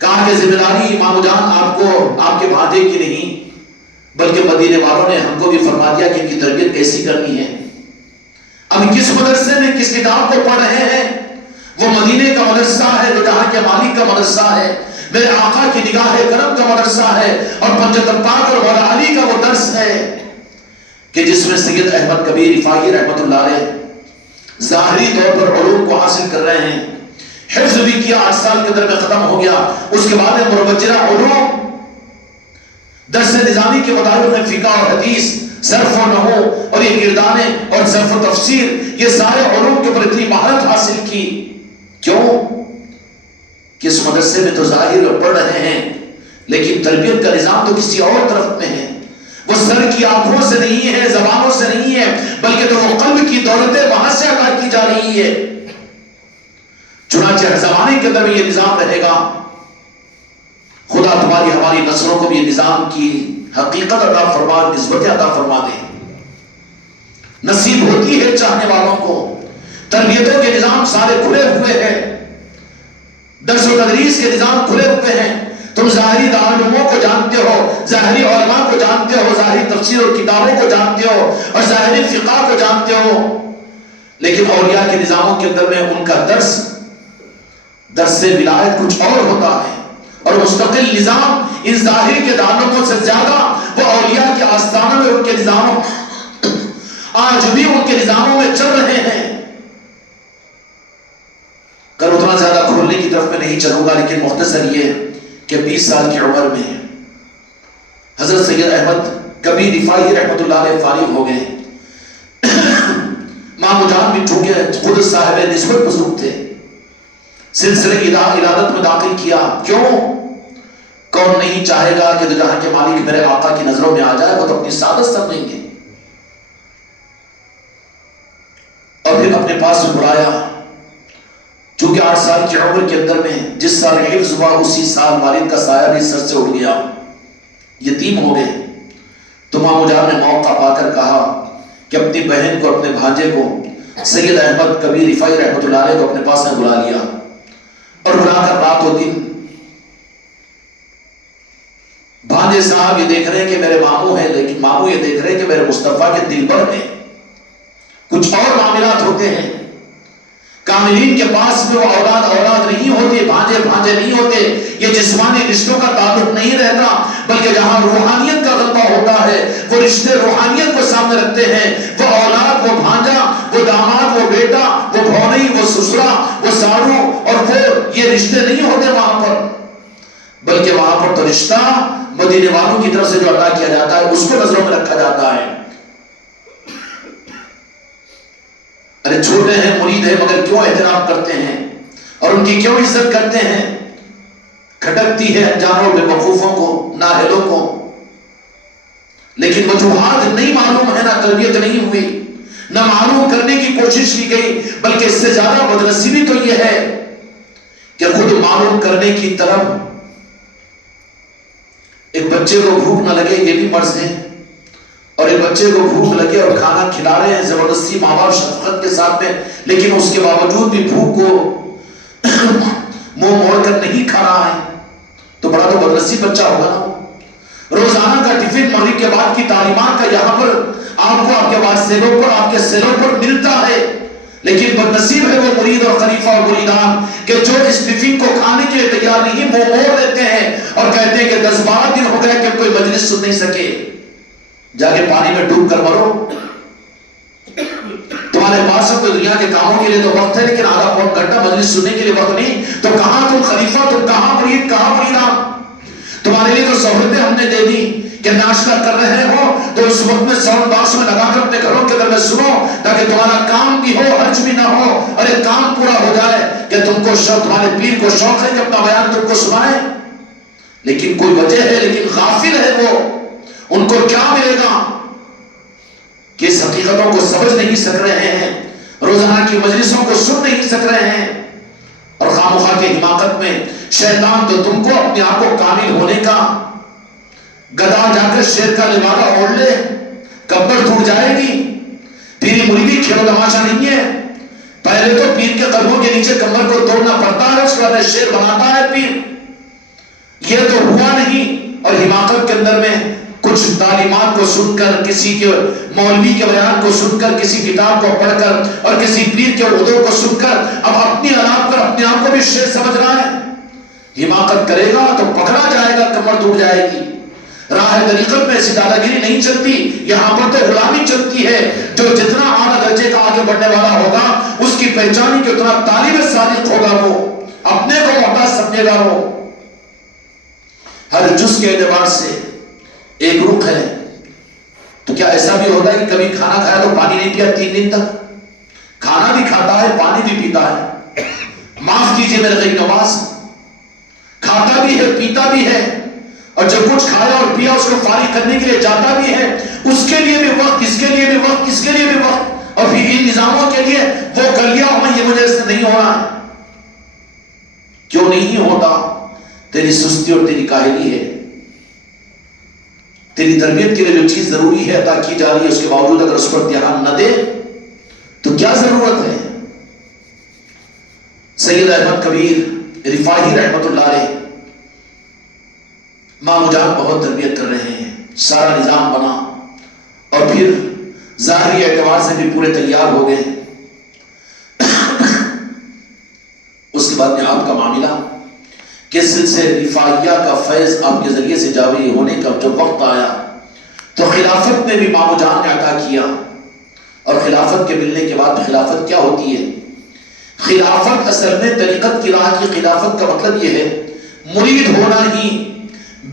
کہا کہ ذمہ داری مامو جان آپ کو آپ کے بھانجے کی نہیں بلکہ مدینے والوں نے ہم کو بھی فرما دیا کہ ان کی تربیت کیسی کرنی ہے. اب کس مدرسے میں کس کتاب کو پڑھ رہے ہیں وہ مدینے کا مدرسہ ہے، جو جہاں کے مالک کا مدرسہ ہے، میرے آقا کی نگاہ کرم کا مدرسہ ہے، اور پنجتن پاک اور مولا علی کا وہ درس ہے کہ جس میں سید احمد کبیر رفاعی رحمت اللہ علیہ ظاہری طور پر علوم کو حاصل کر رہے ہیں، حفظ بھی کیا، 8 سال کے اندر میں ختم ہو گیا۔ اس کے بعد مروجرہ علوم، درس نظامی کے مطابق فقہ اور حدیث، صرف و نحو اور یہ کردانے اور صرف و تفسیر، یہ سارے علوم کے اوپر اتنی مہارت حاصل کی۔ کیوں کہ اس مدرسے میں تو ظاہر پڑھ رہے ہیں، لیکن تربیت کا نظام تو کسی اور طرف میں ہے۔ وہ سر کی آنکھوں سے نہیں ہے، زبانوں سے نہیں ہے، بلکہ تو وہ قلب کی دولتیں وہاں سے عطا کی جا رہی ہے۔ چنانچہ ہر زمانے کے اندر یہ نظام رہے گا۔ خدا تمہاری ہماری نسلوں کو بھی یہ نظام کی حقیقت عطا فرما، نسبت عطا فرما دے۔ نصیب ہوتی ہے چاہنے والوں کو۔ تربیتوں کے نظام سارے کھلے ہوئے ہیں، درس و تدریس کے نظام کھلے ہوئے ہیں۔ تم ظاہری دارالعلوموں کو جانتے ہو، ظاہری علماء کو جانتے ہو، ظاہری تفسیر اور کتابوں کو جانتے ہو، اور ظاہری فقہ کو جانتے ہو، لیکن اولیاء کے نظاموں کے اندر میں ان کا درس ولایت کچھ اور ہوتا ہے، اور مستقل نظام ان ظاہری کے دارالعلوموں سے زیادہ وہ اولیاء کے آستانوں میں ان کے نظاموں آج بھی ان کے نظاموں میں چل رہے ہیں۔ کل اتنا زیادہ کھولنے کی طرف میں نہیں چلوں گا، لیکن مختصر یہ کہ 20 سال کی عمر میں حضرت سید احمد کبیر رفاعی رحمت اللہ علیہ فارغ ہو گئے۔ مامو جان بھی چونکہ خود صاحب نسبت بزرگ تھے، سلسلے ارادت میں داخل کیا۔ کیوں؟ کون نہیں چاہے گا کہ جہاں کے مالک میرے آقا کی نظروں میں آ جائے، وہ تو اپنی سعادت سمجھیں گے۔ اور پھر اپنے پاس میں بلایا، چونکہ 8 سال کی عمر کے اندر میں جس سال حفظ ہوا اسی سال والد کا سایہ بھی سر سے اڑ گیا، یتیم ہو گئے۔ تو مامو جان نے موقع پا کر کہا کہ اپنی بہن کو، اپنے بھانجے کو، سید احمد کبیر رفاعی رحمت اللہ علیہ کو اپنے پاس میں بلا لیا، اور بلا کر رات و دن بھانجے صاحب یہ دیکھ رہے ہیں کہ میرے ماموں ہیں، لیکن ماموں یہ دیکھ رہے ہیں کہ میرے مصطفیٰ کے دل بھر میں کچھ اور معاملات ہوتے ہیں۔ کاملین کے پاس میں وہ اولاد نہیں ہوتی، بھانجے نہیں ہوتے، یہ جسمانی رشتوں کا تعلق نہیں رہتا، بلکہ جہاں روحانیت کا غلبہ ہوتا ہے وہ رشتے روحانیت کو سامنے رکھتے ہیں۔ وہ اولاد، وہ بھانجا، وہ داماد، وہ بیٹا، وہ بھونئی، وہ سسرا، وہ ساڑو، اور وہ یہ رشتے نہیں ہوتے وہاں پر، بلکہ وہاں پر تو رشتہ مدینے والوں کی طرف سے جو ادا کیا جاتا ہے اس کو نظروں میں رکھا جاتا ہے۔ ارے چھوٹے ہیں، مرید ہیں، مگر کیوں احترام کرتے ہیں اور ان کی کیوں عزت کرتے ہیں؟ کھٹکتی ہے انجانوں بے وقوفوں کو، نااہلوں کو، لیکن وجوہات نہیں معلوم ہے، نہ تربیت نہیں ہوئی، نہ معلوم کرنے کی کوشش کی گئی، بلکہ اس سے زیادہ بدنصیبی تو یہ ہے کہ خود معلوم کرنے کی طرف ایک بچے کو بھوک نہ لگے یہ بھی مرض ہے، اور ایک بچے کو بھوک لگے اور کھانا کھلا رہے ہیں زبردستی ماں باپ شفقت کے ساتھ میں، لیکن اس کے باوجود بھی بھوک کو منہ موڑ کر نہیں کھا رہا ہے، تو بڑا تو بدنصیب بچہ ہوگا نا۔ روزانہ کا ٹفن مغرب کے بعد کی تعلیمات کا یہاں پر آپ کو آپ کے واسطوں پر، آپ کے سیلوں پر ملتا ہے، لیکن بدنصیب ہے وہ مرید اور خلیفہ اور مریدان کہ جو اس ٹفن کو کھانے کے لیے تیار نہیں، منہ موڑ لیتے ہیں اور کہتے ہیں کہ 10-12 دن ہو گئے کہ کوئی مجلس سن نہیں سکے، جا کے پانی میں ڈوب کر مرو۔ تمہارے پاس کوئی دنیا کے کاموں کے لیے تو وقت ہے، لیکن آدھا پون گھنٹہ مجلس سننے کے لیے وقت نہیں، تو کہاں تم خلیفہ، تم کہاں مرید، کہاں مریدان؟ تمہارے لیے تو سہولتیں ہم نے دے دی کہ ناشتہ کر رہے ہو تو اس وقت میں ساؤنڈ باکس میں لگا کر اپنے گھروں کے اندر میں سنو، تاکہ تمہارا کام بھی ہو، حرج بھی نہ ہو، اور ایک کام پورا ہو جائے کہ تم کو شوق، تمہارے پیر کو شوق ہے کہ اپنا بیان تم کو سنائے، لیکن کوئی وجہ ہے، لیکن غافل ہے وہ، ان کو کیا ملے گا کہ اس حقیقتوں کو سمجھ نہیں سک رہے ہیں، روزانہ کی مجلسوں کو سن نہیں سک رہے ہیں، اور خامخواہ کی حماقت میں شیطان تو تم کو اپنے آپ کو کامل ہونے کا گدا جا کر شیر کا لبادہ اوڑھ لے، کمر ٹوٹ جائے گی۔ پیری مریدی کھیلو تماشا نہیں ہے، پہلے تو پیر کے قدموں کے نیچے کمر کو توڑنا پڑتا ہے، اس کے بعد شیر بناتا ہے پیر، یہ تو ہوا نہیں، اور حماقت کے اندر میں کچھ کچھ تعلیمات کو سن کر، کسی کے مولوی کے بیان کو سن کر، کسی کتاب کو پڑھ کر اور کسی پیر کے عہدوں کو سن کر اب اپنی اولاد پر اپنے آپ کو بھی شیر سمجھ رہا ہے. حماقت کرے گا تو پکڑا جائے گا، کمر ٹوٹ جائے گی. راہ طریقت میں ایسی دادا گیری نہیں چلتی، یہاں پر تو غلامی چلتی ہے. جو جتنا اعلیٰ درجے کا آگے بڑھنے والا ہوگا اس کی پہچان کی اتنا طالب صادق ہوگا، وہ اپنے کو محتاج سمجھے گا. وہ ہر جز کے اعتبار سے ایک رخ ہے. تو کیا ایسا بھی ہوتا ہے کہ کبھی کھانا کھایا تو پانی نہیں پیا 3 دن تک؟ کھانا بھی کھاتا ہے، پانی بھی پیتا ہے. معاف کیجئے میرے غیر نواز، کھاتا بھی ہے، پیتا بھی ہے، اور جب کچھ کھایا اور پیا اس کو فارغ کرنے کے لیے جاتا بھی ہے. اس کے لیے بھی وقت، اس کے لیے بھی وقت، اس کے لیے بھی وقت، اور پھر ان نظاموں کے لیے وہ کر لیا ہوں یہ مجھے اس سے نہیں ہو رہا ہے. کیوں نہیں ہوتا؟ تیری سستی اور تیری کاہلی ہے. تیری تربیت کے لیے جو چیز ضروری ہے عطا کی جا رہی ہے، اس کے باوجود اگر اس پر دھیان نہ دے تو کیا ضرورت ہے؟ سید احمد کبیر رفاعی رحمت اللہ علیہ مامو جان بہت تربیت کر رہے ہیں، سارا نظام بنا اور پھر ظاہری اعتبار سے بھی پورے تیار ہو گئے. اس کے بعد میں آپ کا معاملہ کہ سلسلے رفاعیہ کا فیض آپ کے ذریعے سے جاری ہونے کا جب وقت آیا تو خلافت میں بھی مامو جان نے عطا کیا. اور خلافت کے ملنے کے بعد خلافت کیا ہوتی ہے؟ خلافت اصل میں طریقت کی راہ کی خلافت کا مطلب یہ ہے مرید ہونا ہی.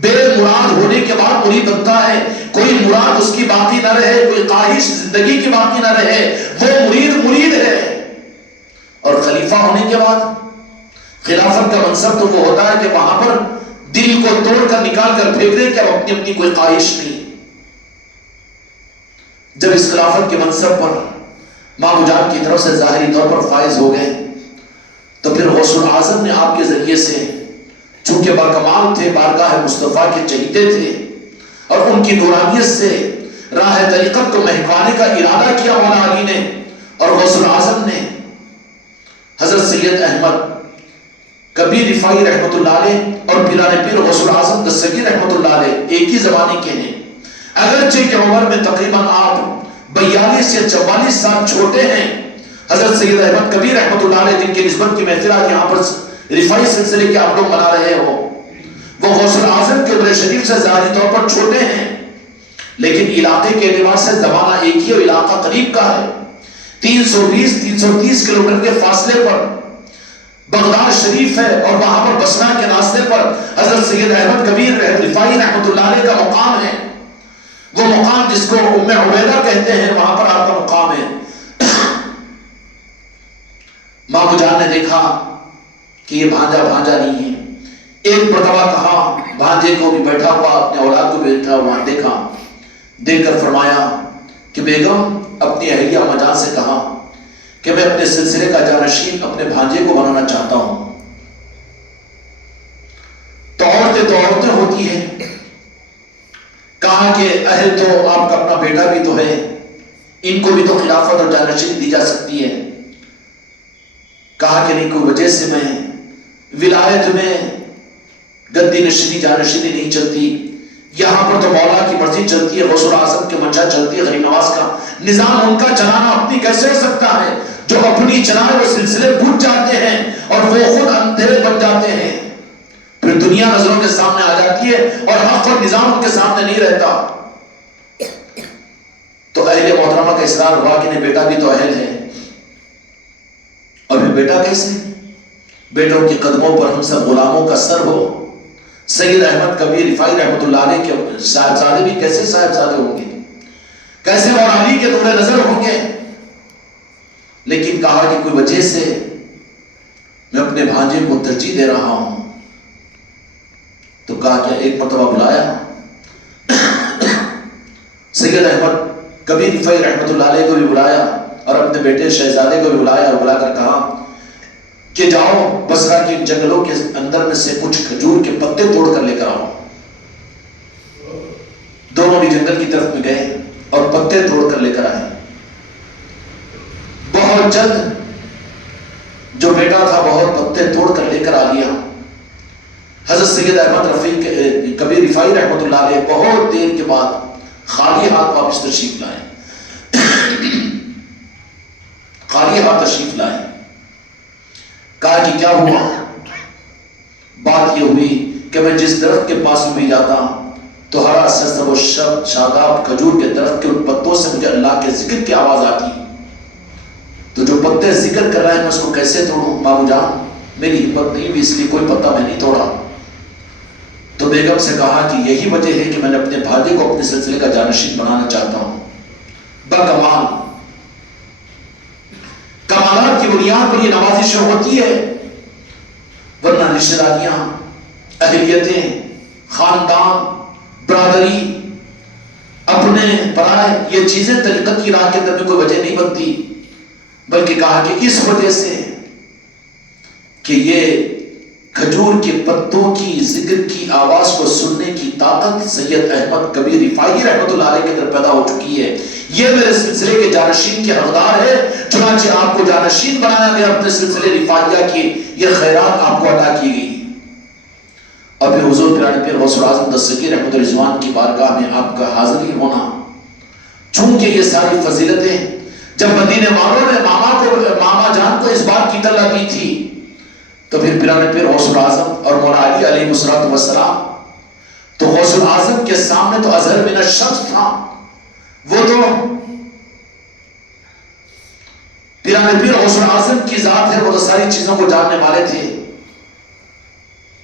بے مراد ہونے کے بعد مرید بنتا ہے. کوئی مراد اس کی باقی نہ رہے، کوئی خواہش زندگی کی باقی نہ رہے، وہ مرید ہے. اور خلیفہ ہونے کے بعد خلافت کا منصب تو وہ ہوتا ہے کہ وہاں پر دل کو توڑ کر نکال کر پھینک دے کہ اب اپنی کوئی خواہش نہیں. جب اس خلافت کے منصب پر مامو جان کی طرف سے ظاہری طور پر فائز ہو گئے تو پھر غوث الاعظم نے آپ کے ذریعے سے، چونکہ باکمال تھے، بارگاہ مصطفیٰ کے چہیتے تھے، اور ان کی نورانیت سے راہ طریقت کو مہکانے کا ارادہ کیا مولا علی نے. اور غوث الاعظم نے حضرت سید احمد کبیر رفاعی رحمت اللہ علیہ اور پیران پیر غوث الاعظم دستگیر رحمت اللہ علیہ ایک ہی زمانے کے ہیں. اگرچہ کہ عمر میں تقریباً آپ 42 یا 44 سال چھوٹے ہیں. حضرت سید احمد کبیر رحمت اللہ علیہ جن کی نسبت کی محفل آج یہاں پر رفاعی سلسلے کے آپ لوگ منا رہے ہو، وہ غوث الاعظم کے عمر شریف سے ظاہری طور پر چھوٹے ہیں، لیکن علاقے کے اعتبار سے زمانہ ایک ہی اور علاقہ قریب کا ہے. 320-330 کلومیٹر کے فاصلے پر بغداد شریف ہے، اور وہاں پر بصرہ کے راستے پر حضرت سید احمد کبیر رفاعی رحمت اللہ علیہ کا مقام ہے. وہ مقام جس کو ام عبیدہ کہتے ہیں، وہاں پر آپ کا مقام ہے. مامو جان نے دیکھا کہ یہ بھانجا نہیں ہے. ایک مرتبہ کہا بھانجے کو بھی بیٹھا ہوا، اپنے اولاد کو بھی بیٹھا ہوا دیکھا، دیکھ کر فرمایا کہ بیگم اپنی اہلیہ اما جان سے کہا کہ میں اپنے سلسلے کا جانشین اپنے بھانجے کو بنانا چاہتا ہوں. تو عورتیں ہوتی ہیں. کہا کہ اہل تو آپ کا اپنا بیٹا بھی تو ہے، ان کو بھی تو خلافت اور جانشین دی جا سکتی ہے. کہا کہ نہیں، کوئی وجہ سے میں ولایت میں گدی نشینی جانشینی نہیں چلتی، یہاں پر تو مولا کی مرضی چلتی ہے، غوث الاعظم کی منشا چلتی ہے، غریب نواز کا نظام ان کا چلانا اپنی کیسے ہو سکتا ہے؟ جو اپنی چلائے وہ سلسلے بھول جاتے ہیں اور وہ خود اندھیرے بن جاتے ہیں. پھر دنیا نظروں کے سامنے آ جاتی ہے اور حق اور نظام ان کے سامنے نہیں رہتا. تو اہل محترمہ کا اصرار ہوا کہ نہیں، بیٹا بھی تو اہل ہے. اور پھر بیٹا کیسے؟ بیٹوں کے قدموں پر ہم سب غلاموں کا سر ہو. سید احمد کبیر رفاعی رحمت اللہ علیہ کے صاحبزادے بھی کیسے صاحبزادے ہوں گے، کیسے اور علی کے نور نظر ہوں گے؟ لیکن کہا کہ کوئی وجہ سے میں اپنے بھانجے کو ترجیح دے رہا ہوں. تو کہا کہ ایک مرتبہ بلایا سید احمد کبیر رفاعی رحمت اللہ علیہ کو بھی بلایا اور اپنے بیٹے شہزادے کو بھی بلایا، اور بلا کر کہا کہ جاؤ بصرہ کے جنگلوں کے اندر میں سے کچھ کھجور کے پتے توڑ کر لے کر آؤ. دونوں بھی جنگل کی طرف میں گئے اور پتے توڑ کر لے کر آئے. بہت جلد جو بیٹا تھا بہت پتے توڑ کر لے کر آ گیا. حضرت سید احمد کبیر رفاعی رحمۃ اللہ علیہ بہت دیر کے بعد خالی ہاتھ واپس تشریف لائے، خالی ہاتھ تشریف لائے. کہا کہ کیا ہوا؟ بات یہ ہوئی کہ میں جس درخت کے پاس میں بھی جاتا تو ہرا سرسبز و شاداب کھجور کے درخت کے ان پتوں سے مجھے اللہ کے ذکر کی آواز آتی، تو جو پتے ذکر کر رہے ہیں میں اس کو کیسے توڑوں بابو جان؟ میری ہمت نہیں ہوئی، اس لیے کوئی پتا میں نہیں توڑا. تو بیگم سے کہا کہ یہی وجہ ہے کہ میں نے اپنے بھائی کو اپنے سلسلے کا جانشین بنانا چاہتا ہوں. بکمال کمالات کی بنیاد پر یہ نوازش ہوتی ہے، ورنہ رشتہ داریاں، اہلیتیں، خاندان، برادری، اپنے پرائے، یہ چیزیں طریقت کی راہ کے اندر میں کوئی وجہ نہیں بنتی. بلکہ کہا کہ اس وجہ سے کہ یہ کھجور کے پتوں کی ذکر کی آواز کو سننے کی طاقت سید احمد کبیر رفاعی رحمۃ اللہ علیہ کے اندر پیدا ہو چکی ہے، یہ میرے سلسلے کے جانشین کے حقدار ہے. چنانچہ آپ کو جانشین بنایا گیا اپنے سلسلے رفاعیہ کی، یہ خیرات آپ کو عطا کی گئی. اور پھر حضور پیرانے پیر غوث الاعظم دستگیر رحمۃ رضوان کی بارگاہ میں آپ کا حاضری ہونا، چونکہ یہ ساری فضیلتیں جب مدینے والوں نے ماما جان کو اس بات کی طلب دی تھی، تو پھر پیرانے پیر غوث الاعظم اور مولا علی علیہ الصلوۃ والسلام، تو غوث الاعظم کے سامنے تو اظہر من الشمس تھا، وہ تو پیرانے پیر غوث الاعظم کی ذات ہے، وہ تو ساری چیزوں کو جاننے والے تھے.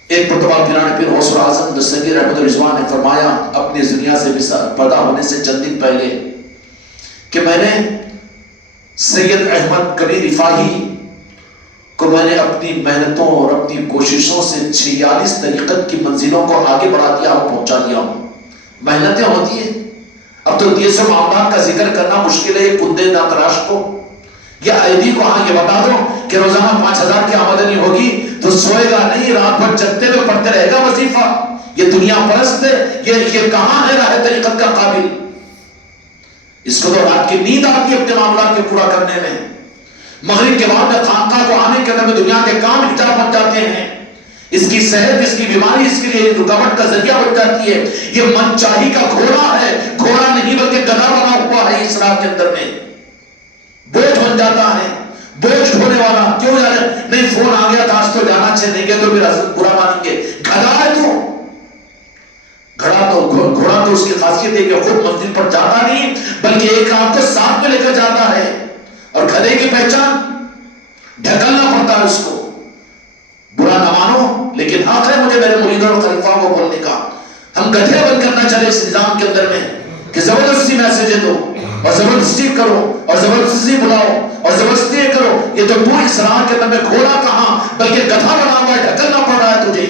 ایک مرتبہ پیرانے پیر غوث الاعظم دستگیر رحمۃ رضوان نے فرمایا اپنی اس دنیا سے پردہ ہونے سے چند دن پہلے کہ میں نے سید احمد کبیر رفاعی کو میں نے اپنی محنتوں اور اپنی کوششوں سے 46 طریقت کی منزلوں کو آگے بڑھا دیا اور پہنچا دیا ہوں. محنتیں ہوتی ہیں، اب تو یہ سب معاملات کا ذکر کرنا مشکل ہے. یہ کندے ناتراش کو یا ایدی کو ہاں یہ بتا دو کہ روزانہ 5000 کی آمدنی ہوگی تو سوئے گا نہیں، رات بھر جگتے ہوئے پڑھتے رہے گا وظیفہ. یہ دنیا پرست ہے، یہ کہاں ہے راہ طریقت کا قابل؟ اس کو تو رات کی نیند آتی ہے اپنے معاملات کے پورا کرنے میں. مغرب کے بعد میں خانقاہ کو آنے کے اندر میں دنیا کے کام حجاب بن جاتے ہیں. اس کی صحت، اس کی بیماری اس کے لیے رکاوٹ کا ذریعہ بن جاتی ہے. یہ من چاہی کا گھوڑا ہے، گھوڑا نہیں بلکہ گدھا بنا ہوا ہے. اس رات کے اندر میں بوجھ بن جاتا ہے، بوجھ ڈھونے والا. کیوں جا رہے نہیں؟ فون آ گیا تھا آج تو جانا چاہیے، نہیں گئے تو پھر حضرت برا مانیں گے. گدھا ہے تو گھوڑا تو اس کی خاصیت ہے کہ خود منزل پر جاتا نہیں بلکہ ایک آپ کو ساتھ میں لے کر جاتا ہے. اور گدھے کی پہچان ڈھکلنا پڑتا ہے اس کو. برا نہ مانو لیکن حق ہے مجھے میرے مریدوں اور خلیفہ کو بولنے کا. ہم گدھے بن کر نہ چلے اس نظام کے اندر میں کہ زبردستی میسجیں دو اور زبردستی کرو اور زبردستی بلاؤ اور زبردستی کرو. یہ تو تو اس راہ کے اندر میں گھوڑا کہاں بلکہ گدھا بنا ہوا ہے، ڈھکلنا پڑ رہا ہے تجھے.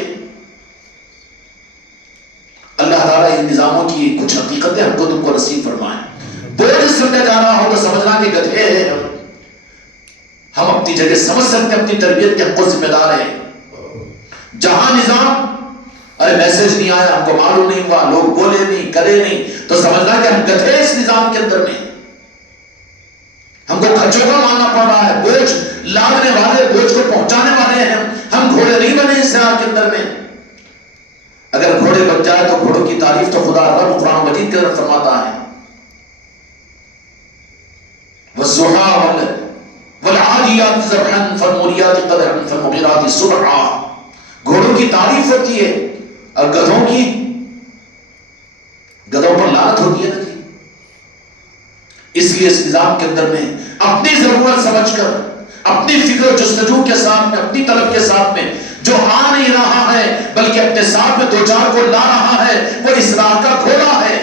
اللہ تعالیٰ ان نظاموں کی کچھ حقیقتیں ہم کو تم کو نصیب فرمائیں. بوجھ سمجھا جا رہا ہو تو سمجھنا کہ گدھے ہیں ہم اپنی جگہ سمجھ سکتے ہیں، اپنی تربیت کے حق کو ذمہ دار ہیں. جہاں نظام ارے میسج نہیں آیا، ہم کو معلوم نہیں ہوا، لوگ بولے نہیں، کرے نہیں، تو سمجھنا کہ ہم گدھے اس نظام کے اندر میں. ہم کو کھچوں کا ماننا پڑ رہا ہے، بوجھ لاگنے والے، بوجھ کو پہنچانے والے ہیں. ہم گھوڑے نہیں بنے اس راہ کے اندر میں. اگر گھوڑے بن جائے تو گھوڑوں کی تعریف تو خدا رب قرآن مجید کے اندر فرماتا ہے وَالضُّحَىٰ وَالْعَادِيَاتِ ضَبْحًا فَالْمُورِيَاتِ قَدْحًا فَالْمُغِيرَاتِ صُبْحًا. گھوڑوں کی تعریف ہوتی ہے اور گدھوں پر لعنت ہوتی ہے نا جی. اس لیے اس نظام کے اندر میں اپنی ضرورت سمجھ کر، اپنی فکر و جستجو کے ساتھ میں، اپنی طلب کے ساتھ میں جو آ نہیں رہا ہے بلکہ اپنے ساتھ میں دو چار کو لا رہا ہے، وہ اس راہ کا گھوڑا ہے.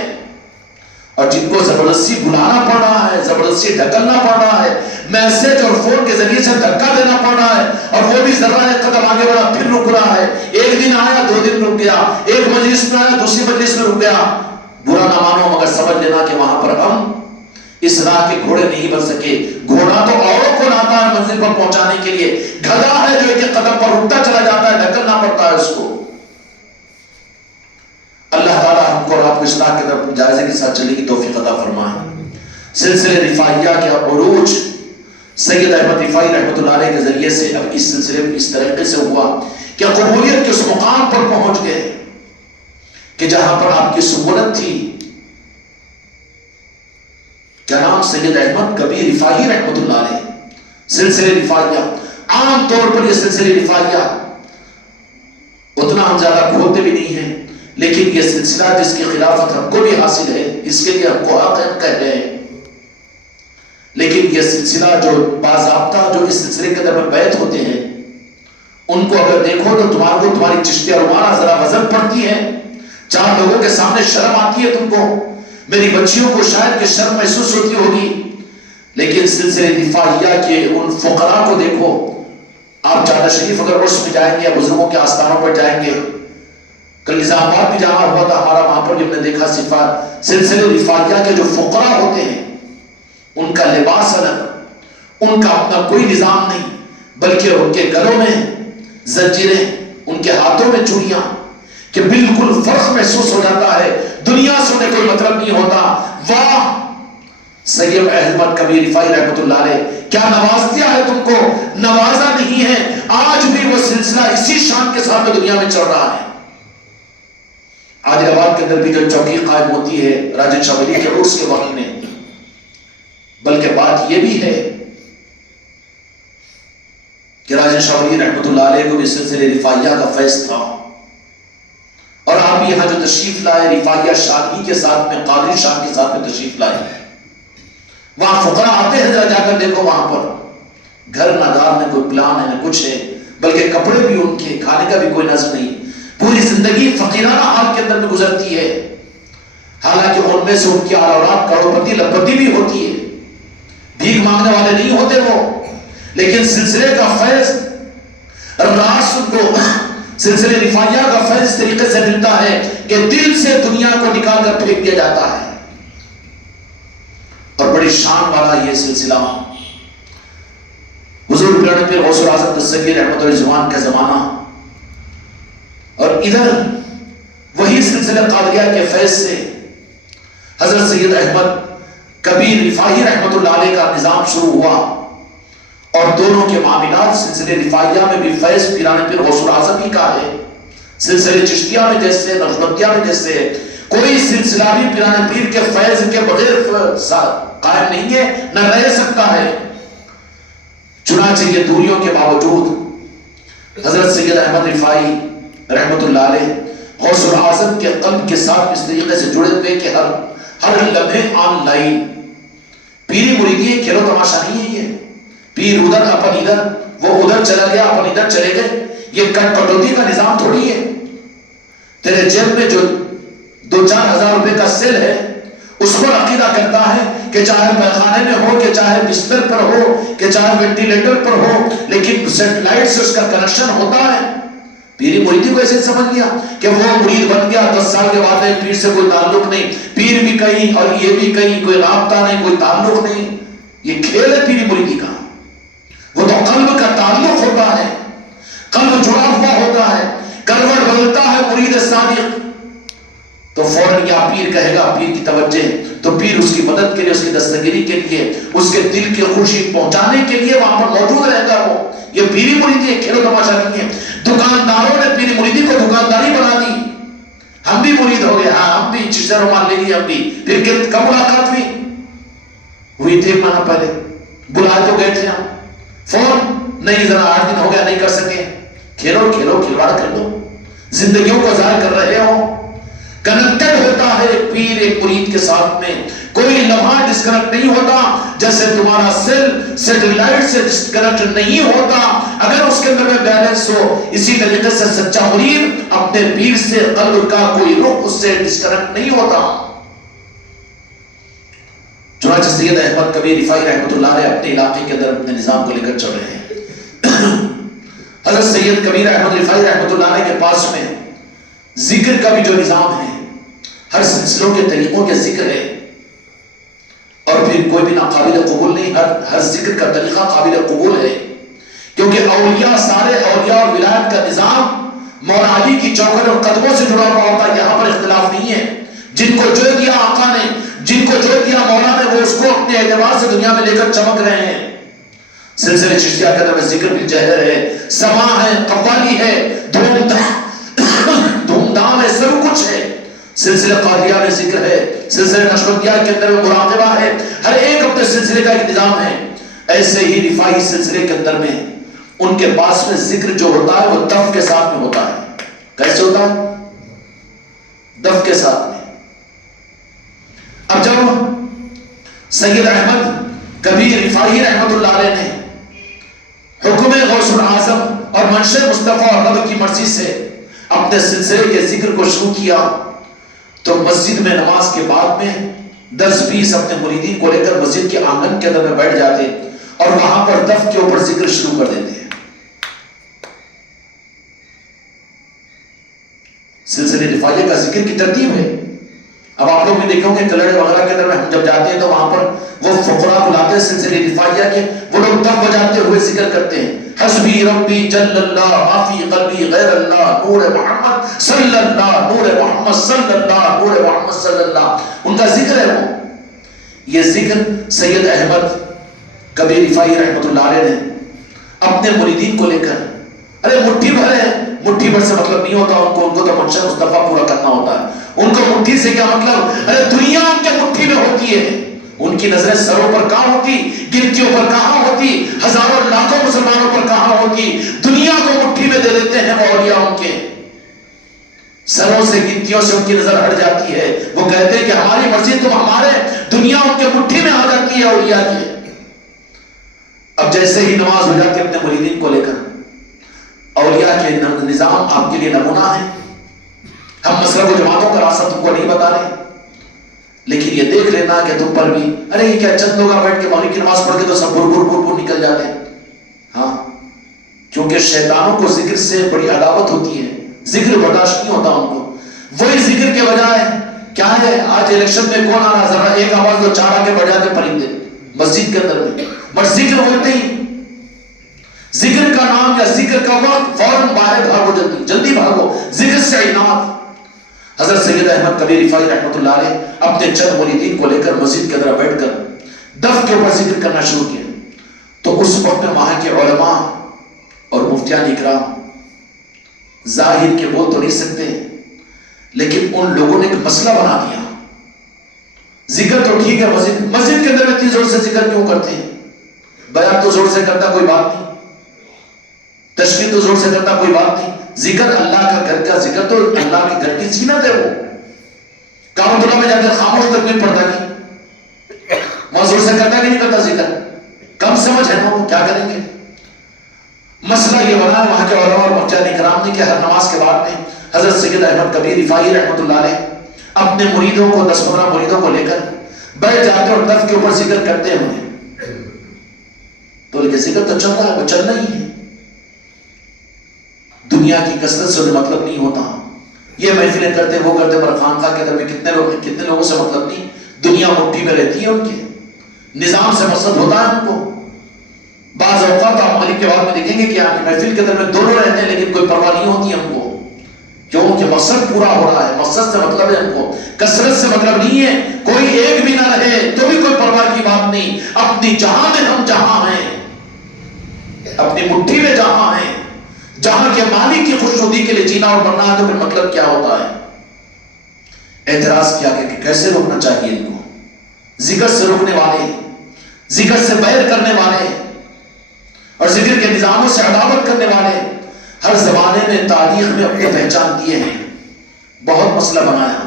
اور جن کو زبردستی بلانا پڑ رہا ہے، زبردستی ڈھکلنا پڑ رہا ہے، میسج اور فون کے ذریعے سے دھکا دینا پڑ رہا ہے، اور وہ بھی ذرا ایک قدم آگے بڑھا پھر رک رہا ہے. ایک دن آیا، 2 دن رک گیا، ایک مجلس میں آیا، دوسری مجلس میں رک گیا. برا نہ مانو مگر سمجھ لینا کہ وہاں پر ہم اس راہ کے گھوڑے نہیں بن سکے. گھوڑا تو اوروں کو لاتا ہے منزل پر پہنچانے کے لیے، گدھا ہے جو ایک قدم پر رکتا چلا جاتا ہے، ڈھکلنا پڑتا ہے اس کو. اللہ تعالیٰ ہم کو رات میں اصلاح کے طرف جائزے کے ساتھ چلنے کی توفیق عطا فرمائے. سلسلے رفاعیہ کے عروج سید احمد رفاعی رحمۃ اللہ علیہ کے ذریعے سے اب اس سلسلے میں اس طریقے سے ہوا کہ قبولیت کے اس مقام پر پہنچ گئے کہ جہاں پر آپ کی سہولت تھی. کیا نام؟ سید احمد کبیر رفاعی رحمۃ اللہ علیہ. سلسلے رفاعیہ، عام طور پر یہ سلسلے رفاعیہ اتنا ہم زیادہ کھولتے بھی نہیں ہیں، لیکن یہ سلسلہ جس کی خلافت ہم کو بھی حاصل ہے، اس کے لیے ہم کو حق کہہ رہے ہیں. لیکن یہ سلسلہ جو باضابطہ جو اس سلسلے کے اندر میں بیعت ہوتے ہیں، ان کو اگر دیکھو تو تمہارے کو تمہاری چشتیہ رومانہ ذرا وزن پڑتی ہے، 4 لوگوں کے سامنے شرم آتی ہے تم کو، میری بچیوں کو شاید کہ شرم محسوس ہوتی ہوگی. لیکن سلسلے رفاعیہ کے ان فقراء کو دیکھو. آپ چادر شریف اگر عرس میں جائیں گے یا بزرگوں کے آستانوں پر جائیں گے، کل نظام آباد بھی جانا ہوا تھا ہمارا، وہاں پر بھی ہم نے دیکھا صفات سلسلے رفاعیہ کے جو فقراء ہوتے ہیں، ان کا لباس الگ، ان کا اپنا کوئی نظام نہیں، بلکہ ان کے گلوں میں زنجیریں، ان کے ہاتھوں میں چوڑیاں، کہ بالکل فرق محسوس ہو جاتا ہے. دنیا سے انہیں کوئی مطلب نہیں ہوتا. واہ سید احمد کبیر رفاعی رحمۃ اللہ علیہ، کیا نواز دیا ہے تم کو. نوازا نہیں ہے، آج بھی وہ سلسلہ اسی شان کے ساتھ دنیا میں چل رہا ہے. آج آباد کے اندر بھی جو چوکی قائم ہوتی ہے راجن شاہ ولی کے عرس کے وقت میں، بلکہ بات یہ بھی ہے کہ راجن شاہ ولی رحمۃ اللہ علیہ کو بھی سلسلے رفاعیہ کا فیض تھا، اور آپ یہاں جو تشریف لائے رفاعیہ شان کے ساتھ میں، قادری شان کے ساتھ میں تشریف لائے. وہاں فقراء آتے ہیں، ذرا جا کر دیکھو، وہاں پر گھر نہ دار نہ کوئی پلان ہے نہ کچھ ہے، بلکہ کپڑے بھی ان کے، کھانے کا بھی کوئی نظم نہیں. پوری زندگی فقیرانہ حال کے اندر میں گزرتی ہے. حالانکہ ان میں سے ان کی اولاد کروڑپتی لکھپتی بھی ہوتی ہے، بھیک مانگنے والے نہیں ہوتے وہ. لیکن سلسلے کا فیض راس کو، سلسلے رفاعیہ کا فیض اس طریقے سے ملتا ہے کہ دل سے دنیا کو نکال کر پھینک دیا جاتا ہے. اور بڑی شان والا یہ سلسلہ حضور پیارے پیر غوث الاعظم دستگیر رحمۃ الرضوان کا زمانہ، اور ادھر وہی سلسلہ قادریہ کے فیض سے حضرت سید احمد کبیر رفاعی رحمۃ اللہ علیہ کا نظام شروع ہوا. اور دونوں کے معاملات سلسلے رفاعیہ میں بھی فیض پیرانے پیر غوث الاعظم ہی کا ہے. سلسلے چشتیہ میں جیسے، نقشبندیہ میں جیسے، کوئی سلسلہ بھی پیرانے پیر کے فیض کے بغیر قائم نہیں ہے، نہ رہ سکتا ہے. چنانچہ یہ دوریوں کے باوجود حضرت سید احمد رفاعی رحمۃ اللہ علیہ غوث الاعظم کے قلب کے ساتھ اس طریقے سے جڑے ہوئے کہ ہر لمحے آن لائن. پیری مریدی کھیلو تماشا نہیں ہے. یہ پیر ادھر اپن ادھر، وہ ادھر چلا گیا اپن ادھر چلے گئے. یہ کٹ پٹوتی کا نظام تھوڑی ہے. تیرے جیب میں جو 2-4 ہزار روپے کا سیل ہے، اس پر عقیدہ کرتا ہے کہ چاہے پیخانے میں ہو، کہ چاہے بستر پر ہو، کہ چاہے وینٹیلیٹر پر ہو، لیکن سیٹلائٹ سے اس کا کنیکشن ہوتا ہے. پیری مریدی کو ایسے سمجھ گیا کہ وہ مرید بن گیا، 10 سال کے بعد پیر سے کوئی تعلق نہیں، پیر بھی کہیں اور یہ بھی کہیں، کوئی رابطہ نہیں، کوئی تعلق نہیں. یہ کھیل ہے پیری مریدی کا. وہ تو قلب کا تعلق ہوتا ہے، قلب جڑا ہوا ہوتا ہے، کروٹ بدلتا ہے مرید صادق تو فوراً یا پیر کہے گا، پیر کی توجہ، تو پیر اس کی مدد کے لیے، اس کی دستگیری کے لیے، اس کے دل کی خوشی پہنچانے کے لیے وہاں پر موجود رہے گا. وہ یہ پیری مریدی ہے، کھیلو تماشا نہیں ہے. دکانداروں نے پیری مریدی کو دکانداری بنا دی. ہم بھی مرید ہو گئے، ہاں ہم بھی چیزیں رومان لے لی ہم بھی. پھر کب ملاقات ہوئی تھی ماہ پہلے، بلائے تو گئے تھے ہم، فون نہیں، ذرا 8 دن ہو گیا نہیں کر سکے. کھیلو کھیلو، کھلواڑ کر دو، زندگیوں کو ظاہر کر رہے ہو. کنیکٹڈ ہوتا ہے ایک پیر ایک مرید کے ساتھ میں، کوئی لمحہ ڈسکنیکٹ نہیں ہوتا. جیسے تمہارا سیل سیٹلائٹ سے ڈسکنیکٹ نہیں ہوتا اگر اس کے اندر میں بیلنس ہو، اسی طریقے سے سچا مرید اپنے پیر سے قلب کا کوئی رخ اس سے ڈسکنیکٹ نہیں ہوتا. چنانچہ سید احمد کبیر رفاعی رحمۃ اللہ علیہ اپنے علاقے کے اندر اپنے نظام کو لے کر چل رہے ہیں. حضرت سید کبیر احمد رفاعی رحمۃ اللہ علیہ کے پاس میں ذکر کا بھی جو نظام ہے، ہر سلسلوں کے طریقوں کے ذکر ہے، اور پھر کوئی بھی ناقابل قبول نہیں، ہر ذکر کا طریقہ قابل قبول ہے. کیونکہ اولیاء، سارے اولیاء اور ولایت کا نظام مولا علی کی چوکھٹ اور قدموں سے جڑا ہوا ہوتا ہے. یہاں پر اختلاف نہیں ہے. جن کو جو دیا آقا نے، جن کو جو دیا مولا نے، وہ اس کو اپنے اعتبار سے دنیا میں لے کر چمک رہے ہیں. سلسلے چشتیہ کے اندر میں ذکر بالجہر ہے، سماع ہے، قوالی ہے، دھوم دھام ہے، سب کچھ ہے. سلسلہ قادریہ میں ذکر ہے، سلسلہ نقشبندیہ کے اندر میں مراقبہ ہے، ہر ایک اپنے سلسلے کا ایک نظام ہے. ایسے ہی رفاعی سلسلے کے اندر میں ان کے پاس میں ذکر جو ہوتا ہے وہ دف کے ساتھ میں ہوتا ہے. کیسے ہوتا ہے؟ دف کے ساتھ میں. اب جب سید احمد کبیر رفاعی رحمت اللہ علیہ نے حکم غوث الاعظم اور منشر مصطفیٰ اور رب کی مرضی سے اپنے سلسلے کے ذکر کو شروع کیا تو مسجد میں نماز کے بعد میں 10-20 اپنے مریدین کو لے کر مسجد کے آنگن کے اندر میں بیٹھ جاتے اور وہاں پر دف کے اوپر ذکر شروع کر دیتے ہیں. سلسلے رفاعیہ کا ذکر کی ترتیب ہے. اب آپ لوگ بھی دیکھیں گے کلڑے وغیرہ کے اندر میں ہم جب جاتے ہیں تو وہاں پر وہ فقراء بلاتے ہیں سلسلے رفاعیہ کے، وہ لوگ دف بجاتے ہوئے ذکر کرتے ہیں. حسبی ربی جل اللہ ما فی قلبی غیر اللہ نور محمد صلی اللہ نور محمد صلی اللہ نور محمد صلی اللہ. ان کا ذکر ہے وہ. یہ ذکر سید احمد کبیر رفاعی رحمت اللہ علیہ نے اپنے مریدین کو لے کر، ارے مٹھی بھر ہے، مٹھی بھر سے مطلب نہیں ہوتا ان کو تو منشر مصطفیٰ پورا کرنا ہوتا ہے. ان کو مٹھی سے کیا مطلب؟ ارے دنیا ان کے مٹھی میں ہوتی ہے. ان کی نظریں سروں پر کہاں ہوتی، گنتیوں پر کہاں ہوتی، ہزاروں لاکھوں مسلمانوں پر کہاں ہوتی. دنیا کو مٹھی میں دے دیتے ہیں اولیاء ان کے. سروں سے گنتیوں سے ان کی نظر ہٹ جاتی ہے. وہ کہتے ہیں کہ ہماری مرضی تم ہمارے، دنیا ان کے مٹھی میں آ جاتی ہے اولیاء کی. اب جیسے ہی نماز ہو جاتی ہے اپنے مریدین کو لے کر، اولیاء کے نظام آپ کے لیے نمونہ ہے. ہم مسلک و جماعتوں کا راستہ تم کو نہیں بتا رہے، لیکن یہ دیکھ لینا کہ تم پر بھی ارے یہ کیا چند لوگ بیٹھ کے مغرب کی نماز پڑھ کے تو سب بر نکل جاتے ہیں. ہاں، کیونکہ شیطانوں کو ذکر سے بڑی عداوت ہوتی ہے، ذکر برداشت نہیں ہوتا ان کو. وہی ذکر کے بجائے کیا ہے، آج الیکشن میں کون آ رہا، ذرا ایک آواز تو 4 آگے بڑھ جاتے پرندے مسجد کے اندر میں. بس ذکر بولتے ہی، ذکر کا نام یا ذکر کا وقت فوراً باہر بھاگو، جلدی بھاگو ذکر سے عناد. حضرت سید احمد کبیر رفاعی رحمت اللہ علیہ اپنے چند مریدین کو لے کر مسجد کے اندر بیٹھ کر دف کے اوپر ذکر کرنا شروع کیا. تو اس وقت میں وہاں کے علماء اور مفتیان اکرام ظاہر کے بول تو نہیں سکتے، لیکن ان لوگوں نے ایک مسئلہ بنا دیا. ذکر تو ٹھیک ہے، مسجد کے اندر اتنی زور سے ذکر کیوں کرتے ہیں؟ بیان تو زور سے کرتا کوئی بات نہیں، تشکیل تو زور سے کرتا کوئی بات نہیں. ذکر اللہ کا گھر کا ذکر تو اللہ کے گھر کی زینت ہے. وہ کعبۃ اللہ میں جا کر خاموش تک نہیں پڑھتا نہیں، وہاں زور سے کرتا کہ نہیں کرتا ذکر؟ کم سمجھ ہے نا، وہ کیا کریں گے. مسئلہ یہ بنا وہاں کے علماء اور مفتیان اکرام نے کہ ہر نماز کے بعد میں حضرت سید احمد کبیر رفاعی رحمت اللہ علیہ اپنے مریدوں کو 10-15 مریدوں کو لے کر بیٹھ جاتے اور دف کے اوپر ذکر کرتے ہیں. تو لیکن ذکر تو چل رہا ہے، وہ چلنا ہی ہے. دنیا کی کثرت سے مطلب نہیں ہوتا. یہ محفلیں کرتے وہ کرتے، پر خانقاہ کے اندر میں کتنے لوگوں سے مطلب نہیں. دنیا مٹھی میں رہتی ہے، ان کے نظام سے مقصد ہوتا ہے ان کو. بعض اوقات آپ مغرب کے بعد میں دیکھیں گے کہ آپ کی محفل کے اندر میں دونوں رہتے ہیں، لیکن کوئی پرواہ نہیں ہوتی ہم کو. کیوں کہ مقصد پورا ہو رہا ہے، مقصد سے مطلب ہے ہم کو، کثرت سے مطلب نہیں ہے. کوئی ایک بھی نہ رہے تو بھی کوئی پرواہ کی بات نہیں. اپنی جہاں میں ہم جہاں ہیں، اپنی مٹھی میں جہاں ہیں، جہاں کے مالک کی خوشنودی کے لیے جینا اور مرنا ہے. تو پھر مطلب کیا ہوتا ہے؟ اعتراض کیا کہ کیسے روکنا چاہیے ان کو. ذکر سے روکنے والے، ذکر سے بیر کرنے والے اور ذکر کے نظاموں سے عداوت کرنے والے ہر زمانے میں تاریخ میں اپنی پہچان دیے ہیں. بہت مسئلہ بنایا.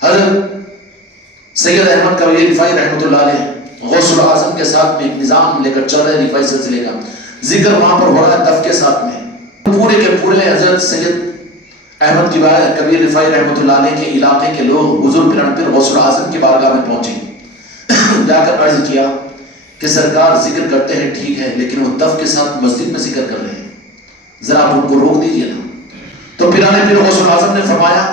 حضرت سید احمد کبیر رفاعی رحمت اللہ علیہ غوث الاعظم کے ساتھ میں ایک نظام لے کر چل رہے رفاعی سلسلے کا. ذکر وہاں پر ہو رہا ہے دف کے ساتھ میں. پورے کے پورے حضرت سید احمد کبیر رفاعی رحمت اللہ علیہ کے علاقے کے لوگ حضور پیر غوث الاعظم کی بارگاہ میں پہنچے. جا کر عرض کیا کہ سرکار ذکر کرتے ہیں ٹھیک ہے، لیکن وہ دف کے ساتھ مسجد میں ذکر کر رہے ہیں، ذرا آپ ان کو روک دیجئے نا. تو پیر غوث الاعظم نے فرمایا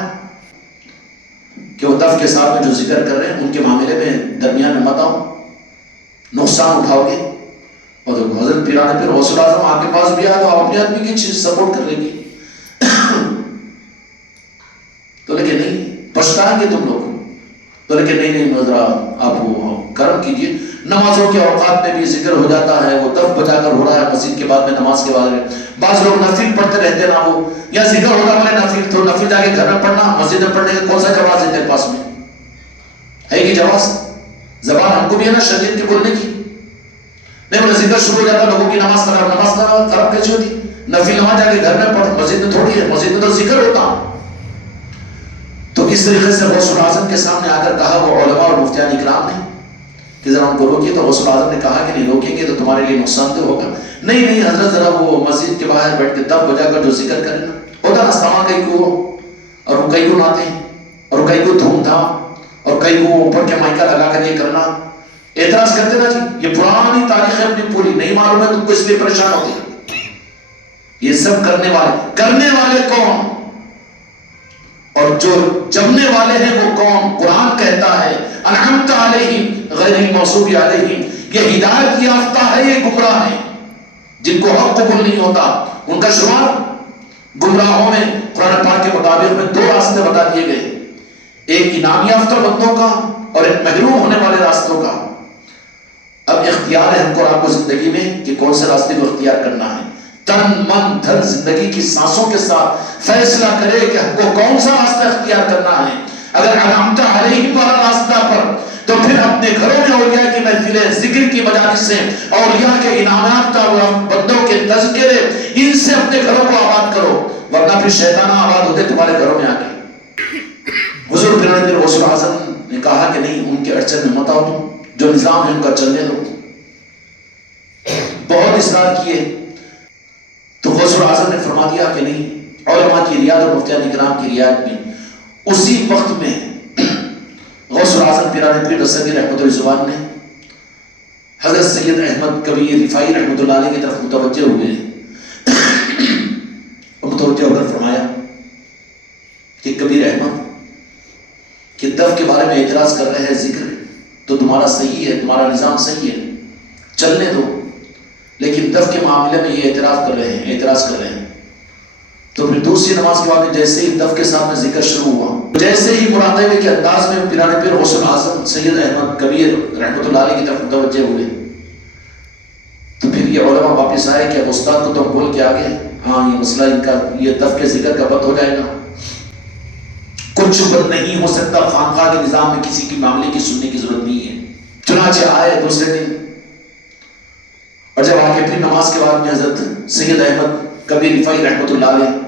کہ وہ دف کے ساتھ میں جو ذکر کر رہے ہیں ان کے معاملے میں درمیان میں مت آؤ، نقصان اٹھاؤ گے. اور حضرت پیر غوث الاعظم آپ کے پاس بھی آیا تو آپ اپنے آدمی کی چیز سپورٹ کر لیں گے. تو لیکن نہیں، پچھتائیں گے تم لوگ. تو لیکن نہیں ذرا آپ کرم کیجئے. نمازوں کے اوقات میں بھی ذکر ہو جاتا ہے، وہ دف بجا کر ہو رہا ہے مسجد کے بعد میں نماز کے بعد میں. بعض لوگ نفل پڑھتے رہتے نا، وہ یا ذکر ہوگا بولے نفل، تو نفل جا کے گھر میں پڑھنا، مسجد میں پڑھنے کا کون سا جواز ہے تیرے پاس میں ہے کہ جواز؟ زبان ہم کو بھی ہے نا شریعت کی بولنے کی. نہیں بولے ذکر شروع ہو جاتا لوگوں کی نماز خراب کیسے ہوتی؟ نفل نماز جا کے گھر میں پڑھ، مسجد میں تھوڑی ہے، مسجد میں تو ذکر ہوتا. تو اس طریقے سے غوث الاعظم کے سامنے آ کر کہا وہ علماء اور مفتیان اکرام نے کہ ذرا ان کو روکیے. تو غوث الاعظم نے کہا کہ نہیں روکیں گے تو تمہارے لیے نقصان دہ ہوگا. نہیں حضرت، ذرا وہ مسجد کے باہر بیٹھ کے دف بجا کر جو ذکر کرنا ہوتا نا، سما کئی کو اور کئی کو ناتے ہیں اور کئی کو دھوم دھام اور کئی کو اوپر کے مائکا لگا کر یہ کرنا، اعتراض کرتے نا جی یہ پرانی تاریخ ہے اپنی پوری، نہیں معلوم ہے تم کو اس لیے پریشان ہوتے ہیں. یہ سب کرنے والے کون اور جو جمنے والے ہیں وہ کون؟ قرآن کہتا ہے انعمت علیہم غیر المغضوب علیہم، یہ ہدایت یافتہ ہے، یہ گمراہ ہیں جن کو حق قبول نہیں ہوتا، ان کا شمار گمراہوں میں. قرآن پاک کے مطابق میں دو راستے بتا دیے گئے، ایک انعام یافتہ بندوں کا اور ایک محروم ہونے والے راستوں کا. اب اختیار ہے ہم کو آپ کو زندگی میں کہ کون سے راستے کو اختیار کرنا ہے. تن من دھن زندگی کی سانسوں کے ساتھ فیصلہ کرے کہ ہم کو کون سا راستہ اختیار کرنا ہے. اگر انعمت علیہم والا راستہ پر تو پھر اپنے گھروں میں اولیاء کی محفلیں، ذکر کی مجالس سے، اولیاء کے انعامات کا بندوں کے تذکرے، ان سے اپنے گھروں کو آباد کرو، ورنہ پھر شیطانہ آباد ہوتے تمہارے گھروں میں آ کے. حضور پھر غوث الاعظم نے کہا کہ نہیں ان کے اڑچن میں مت آؤ، تم جو نظام ہے ان کا چلنے دو. بہت اصرار کیے تو غوث الاعظم نے فرما دیا کہ نہیں. علماء کی رعایت اور مفتیان اکرام کی رعایت میں اسی وقت میں غوث الاعظم پیران پیر دستگیر رحمۃ اللہ نے حضرت سید احمد کبیر رفاعی رحمۃ اللہ علیہ کی طرف متوجہ ہوئے اور متوجہ ہو کر فرمایا کہ کبیر احمد کہ دف کے بارے میں اعتراض کر رہے ہیں، ذکر تو تمہارا صحیح ہے، تمہارا نظام صحیح ہے، چلنے دو، لیکن دف کے معاملے میں یہ اعتراض کر رہے ہیں. تو پھر دوسری نماز کے بعد جیسے ہی دف کے ساتھ میں ذکر شروع ہوا، جیسے ہی مراقبے کے انداز میں پیران پیر غوث الاعظم سید احمد کبیر رحمۃ اللہ علیہ کی طرف متوجہ ہوئے، تو پھر یہ علماء واپس آئے کہ اب استاد کو تو بول کے آگے ہاں یہ مسئلہ ان کا یہ دف کے ذکر کا بند ہو جائے گا، کچھ بند نہیں ہو سکتا، خانقاہ کے نظام میں کسی کی معاملے کی سننے کی ضرورت نہیں ہے. چنانچہ آئے دوسرے دن، اور جب آگے پھر نماز کے بعد میں حضرت سید احمد کبیر رفاعی رحمۃ اللہ علیہ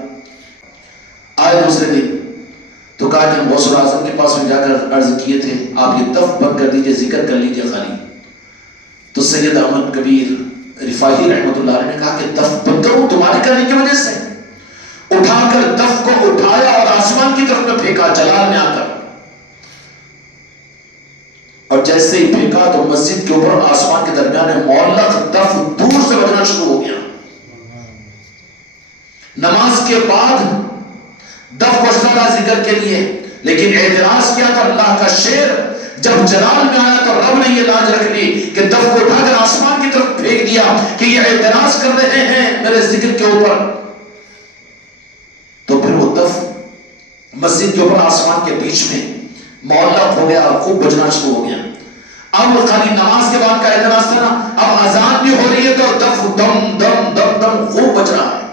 آئے دوسرے دن، تو کہا کہ ہم غوث الاعظم کے پاس میں جا کر عرض کیے تھے آپ یہ دف بند کر دیجئے، ذکر کر لیجئے خالی. تو سید احمد کبیر رفاعی رحمۃ اللہ علیہ نے کہا کہ دف بند کروں تمہارے کرنے کی وجہ سے. اٹھا کر دف کو اٹھایا اور آسمان کی طرف میں پھینکا جلال میں آ کر، اور جیسے ہی پھینکا تو مسجد کے اوپر آسمان کے درمیان معلق دف دور سے بجنا شروع ہو گیا. نماز کے بعد دف بجتا رہا ذکر کے لیے، لیکن اعتراض کیا تو اللہ کا شعر جب جلال میں آیا تو رب نے یہ لاج رکھ لی کہ دف کو اٹھا کر آسمان کی طرف پھینک دیا کہ یہ اعتراض کر رہے ہیں میرے ذکر کے اوپر. تو پھر وہ دف مسجد کے اوپر آسمان کے بیچ میں معلق ہو گیا اور خوب بجنا شروع ہو گیا. اب خالی نماز کے بعد کا اعتراض تھا نا، اب اذان بھی ہو رہی ہے تو دف دم دم دم دم خوب بج رہا ہے،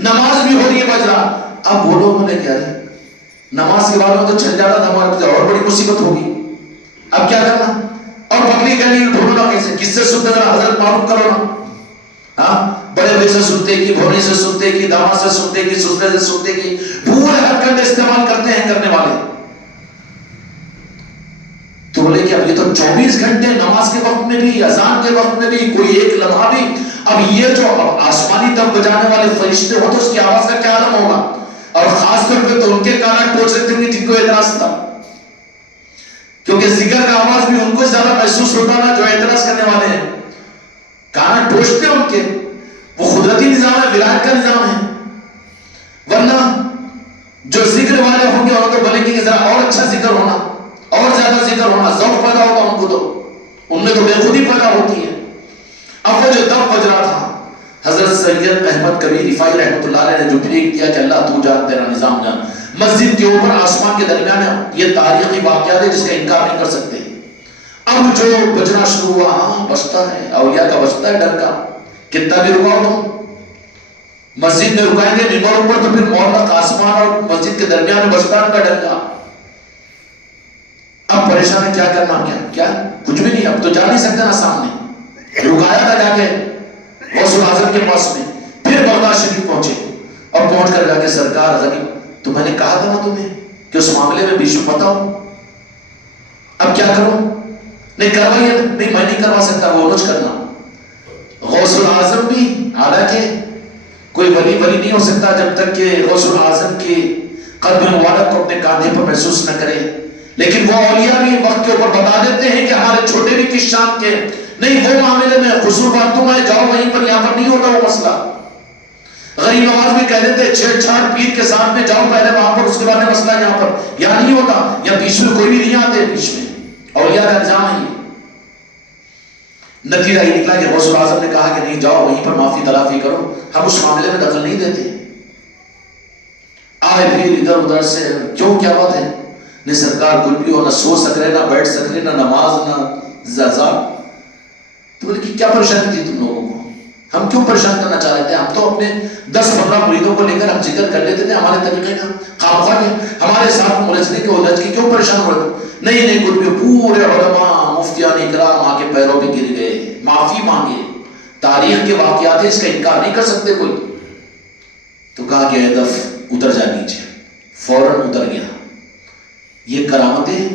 نماز بھی ہو رہی ہے بج رہا. اب وہ لوگوں نے کیا ہے نماز کے بعد میں تو چل جاتا تھا ہمارے اور بڑی مصیبت ہوگی، اب کیا کرنا؟ اور بکری کہنی ڈھونڈو نا کیسے، کس سے سنتے ذرا حضرت معلوم کرو نا. ہاں بڑے بھائی سے سنتے کی، بھونی سے سنتے کی، داما سے سنتے کی، سسرے سے سنتے کی، پورے ہتھکنڈے استعمال کرتے ہیں کرنے والے. تو بولے کہ اب یہ تو 24 گھنٹے نماز کے وقت میں بھی، اذان کے وقت میں بھی، کوئی ایک لمحہ بھی، اب یہ جو آسمانی دف بجانے والے فرشتے ہو تو اس کی آواز کا کیا عالم ہوگا. اور خاص طور پہ تو ان کے کانٹ ٹوچ رہتے ہوں گے جن کو اعتراض تھا، کیونکہ ذکر کا آواز بھی ان کو زیادہ محسوس ہوتا نا جو اعتراض کرنے والے ہیں. کانٹ ٹوچتے ان کے، وہ قدرتی نظام ہے، ولایت کا نظام ہے. ورنہ جو ذکر والے ہوں گے اور تو بولیں گے کہ ذرا اور اچھا ذکر ہونا، اور زیادہ ذکر ہونا، ذوق پیدا ہوتا ان کو، تو ان میں تو بے خودی پیدا ہوتی ہے. اب وہ جو دف بج رہا تھا، حضرت سید احمد کبیر رفاعی رحمۃ اللہ علیہ نے جو پریک دیا کہ اللہ تو جان تیرا نظام جان، مسجد کے اوپر آسمان کے درمیان یہ تاریخی واقعات ہے جس کا انکار نہیں کر سکتے. اب جو بجنا شروع ہوا، ہاں بجتا ہے، اولیاء کا بجتا ہے ڈنکا، کتنا بھی رکاؤ تم، مسجد میں رکائیں گے ممبروں پر تو پھر مورخ آسمان اور مسجد کے درمیان میں بجتا ہے ڈنکا۔ اب پریشان ہے، کیا کرنا، کیا کچھ بھی نہیں، اب تو جا نہیں سکتے نا سامنے، رکایا تھا جا کے غوث الاعظم کے پاس میں، پھر بغداد شریف پہنچے اور پہنچ کر جا کے سرکار غنی تو میں نے کہا تھا نا تمہیں کہ اس معاملے میں بیچ میں بتاؤ، اب کیا کروں، نہیں کروائیے، نہیں میں نہیں کروا سکتا، وہ نوچ کرنا۔ غوث الاعظم بھی حالانکہ کوئی ولی نہیں ہو سکتا جب تک کہ غوث الاعظم کی قلب مبارک کو اپنے کاندھے پر محسوس نہ کرے، لیکن وہ اولیاء بھی وقت کے اوپر بتا دیتے ہیں کہ ہمارے چھوٹے بھی کس شان کے، نہیں وہ معاملے میں قصور تم ہے، جاؤ وہیں پر، یہاں پر نہیں ہوتا وہ مسئلہ۔ غریب نواز بھی کہہ دیتے چھیڑ چھاڑ پیر کے ساتھ میں جاؤ پہلے وہاں پر، اس کے بعد مسئلہ یہاں پر، یہاں نہیں ہوتا، یا بیچ میں کوئی بھی نہیں آتے، بیچ میں اولیاء کا نظام ہے یہ۔ نتیجہ یہ نکلا کہ غوث الاعظم نے کہا کہ نہیں جاؤ وہیں پر معافی تلافی کرو، ہم اس معاملے میں دخل نہیں دیتے۔ آئے پھر ادھر ادھر سے، کیوں کیا بات ہے، نہ سرکار کچھ بھی ہو، نہ سو سک رہے، نہ بیٹھ سک رہے، نہ نماز، نہ زازا۔ تو بولے کہ کیا پریشانی تھی تم لوگوں کو، ہم کیوں پریشان کرنا چاہ رہے تھے، ہم تو اپنے 10-15 مریدوں کو لے کر ہم ذکر کر لیتے تھے ہمارے طریقے کا، خامخواہ ہمارے ساتھ ملجھنے کے الجھ کے کیوں پریشان ہو رہے تھے۔ نہیں کچھ بھی، پورے علماء مفتیان اکرام آ کے پیروں پہ گر گئے، معافی مانگے، تاریخ کے واقعات اس کا انکار نہیں کر سکتے کوئی۔ تو کہا کہ ہدف اتر جا نیچے، فوراً اتر گیا۔ یہ کرامتیں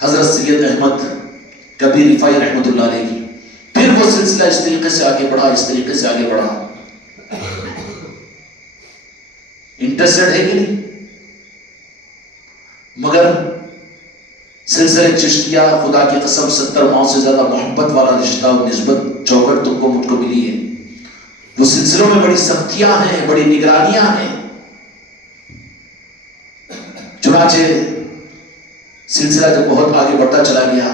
حضرت سید احمد کبیر رفاعی رحمۃ اللہ علیہ کی، پھر وہ سلسلہ اس طریقے سے آگے بڑھا، اس طریقے سے آگے بڑھا۔ انٹرسٹڈ ہے کہ نہیں، مگر سلسلہ چشتیہ خدا کی قسم 70 ماہ سے زیادہ محبت والا رشتہ اور نسبت چوکٹ تم کو مجھ کو ملی ہے۔ وہ سلسلوں میں بڑی سختیاں ہیں، بڑی نگرانیاں ہیں، چنانچہ سلسلہ جب بہت آگے بڑھتا چلا گیا،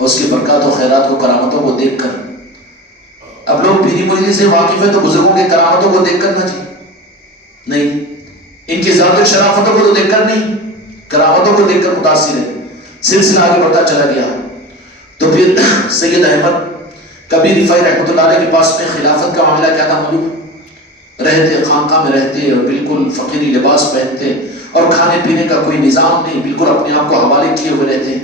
اس کی برکات و خیرات کو، کرامتوں کو دیکھ کر، اب لوگ پیری مریدی سے واقف ہیں تو بزرگوں کے کرامتوں کو دیکھ کر نہ جی نہیں، ان کی ذات و شرافتوں کو تو دیکھ کر نہیں، کرامتوں کو دیکھ کر متاثر ہے۔ سلسلہ آگے بڑھتا چلا گیا تو پھر سید احمد کبیر رفاعی رحمۃ اللہ علیہ کے پاس میں خلافت کا معاملہ کیا تھا معلوم، رہتے خانقاہ میں رہتے اور بالکل فقیری لباس پہنتے اور کھانے پینے کا کوئی نظام نہیں، بالکل اپنے آپ کو حوالے کیے ہوئے رہتے،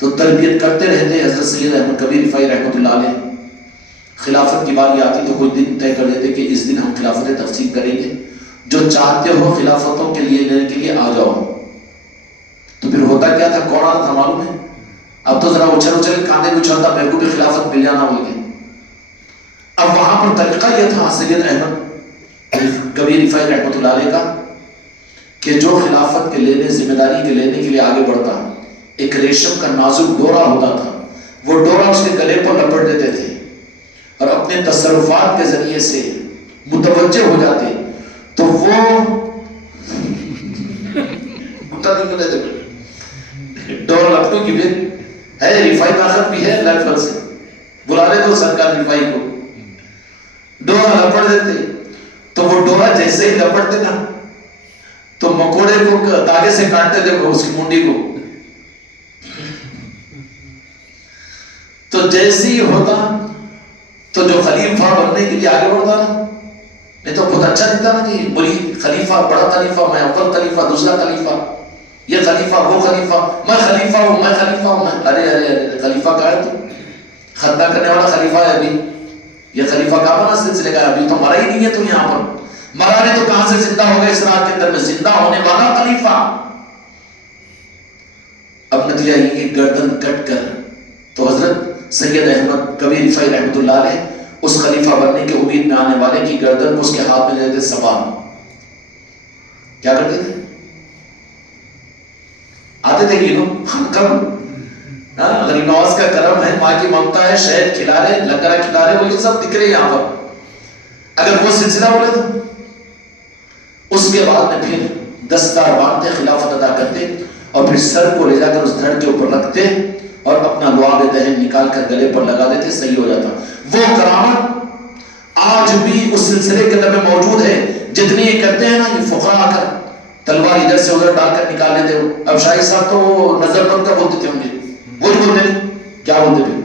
تو تربیت کرتے رہتے حضرت سید احمد کبیر رفاعی رحمۃ اللہ علیہ۔ خلافت کی باری آتی تو کوئی دن طے کر دیتے کہ اس دن ہم خلافت تقسیم کریں گے، جو چاہتے ہو خلافتوں کے لیے لینے کے لیے آ جاؤ۔ تو پھر ہوتا کیا تھا، کون آتا تھا معلوم ہے، اب تو ذرا اچھل کاندھے کو چلتا، میرے کو بھی خلافت مل جانا بول کے۔ اب وہاں پر طریقہ یہ تھا سید احمد کبیر رفاعی رحمۃ اللہ علیہ کا کہ جو خلافت کے لینے، ذمہ داری کے لینے کے لیے آگے بڑھتا، ایک ریشم کا نازک ڈورا ہوتا تھا، وہ ڈورا اس کے گلے پر لپٹ دیتے تھے اور اپنے تصرفات کے ذریعے سے متوجہ ہو جاتے، تو وہ ڈورا لپٹوں کی بھی ہے، رفاعی طاقت بھی ہے، اللہ فضل سے بلا لے تو سرکار رفاعی کو ڈورا لپٹ دیتے، تو وہ ڈورا جیسے ہی لپٹتے نا تو مکوڑے کو تاگے سے کاٹتے تھے اس کی منڈی کو، تو جیسے ہی ہوتا تو جو خلیفہ بننے کے لیے آگے بڑھتا نا، نہیں تو بہت اچھا دکھتا نا کہ بڑی خلیفہ، بڑا خلیفہ، میں اول خلیفہ، دوسرا خلیفہ، یہ خلیفہ، وہ خلیفہ، میں خلیفہ ہوں، میں خلیفہ ہوں، میں ارے خلیفہ کا ہے تو ختنہ کرنے والا خلیفہ ہے ابھی، یہ خلیفہ کہاں بنا سلسلے کا، ابھی تو مرا ہی نہیں ہے تو یہاں پر، مرا نہیں تو کہاں سے زندہ ہوگا اس رات کے اندر میں، زندہ ہونے والا خلیفہ۔ اب نتیجہ یہ کہ گردن کٹ کر تو حضرت سید احمد کبیر رفاعی رحمۃ اللہ علیہ اس خلیفہ بننے کی امید میں آنے والے کی گردن کو اس کے ہاتھ میں دیتے سبان، کیا کرتے تھے، آتے تھے کہ غریب نواز کا کرم ہے، ماں کی ممتا ہے، شہد کھلا رہے، لنگرا کھلا رہے، وہ یہ سب دکھ رہے یہاں پر، اگر وہ سلسلہ بولے تو اس کے بعد میں پھر دستار باندھتے، خلافت ادا کرتے اور پھر سر کو لے جا کر اس دھڑ کے اوپر رکھتے اور اپنا لعاب دہن نکال کر گلے پر لگا دیتے، صحیح ہو جاتا۔ وہ کرامت آج بھی اس سلسلے کے اندر موجود ہے، جتنے یہ کرتے ہیں نا یہ فقراء آ کر تلوار ادھر سے ادھر ڈال کر نکال لیتے ہو، اب شاہی صاحب تو وہ نظر بند کا بولتے تھے، ہوں گے وہ بولتے نہیں، کیا بولتے بھی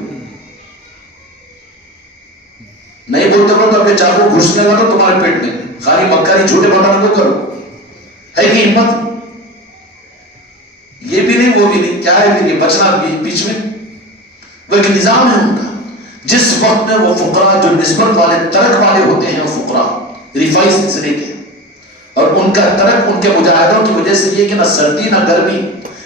نہیں بولتے ہو تو اپنے چاقو گھسنے لگا تو تمہارے پیٹ میں، خالی مکاری جھوٹے بتانے کو کرو، ہے کہ ہمت؟ یہ بھی نہیں وہ بھی نہیں، کیا ہے پھر یہ بچنا بیچ میں؟ وہ ایک نظام ہے ان کا. جس وقت میں وہ فقراء جو نسبت والے ترک والے ہوتے ہیں، وہ فقراء رفائی سلسلے کے، اور ان کا ترک ان کے مجاہدوں کی وجہ سے یہ کہ نہ سردی نہ گرمی،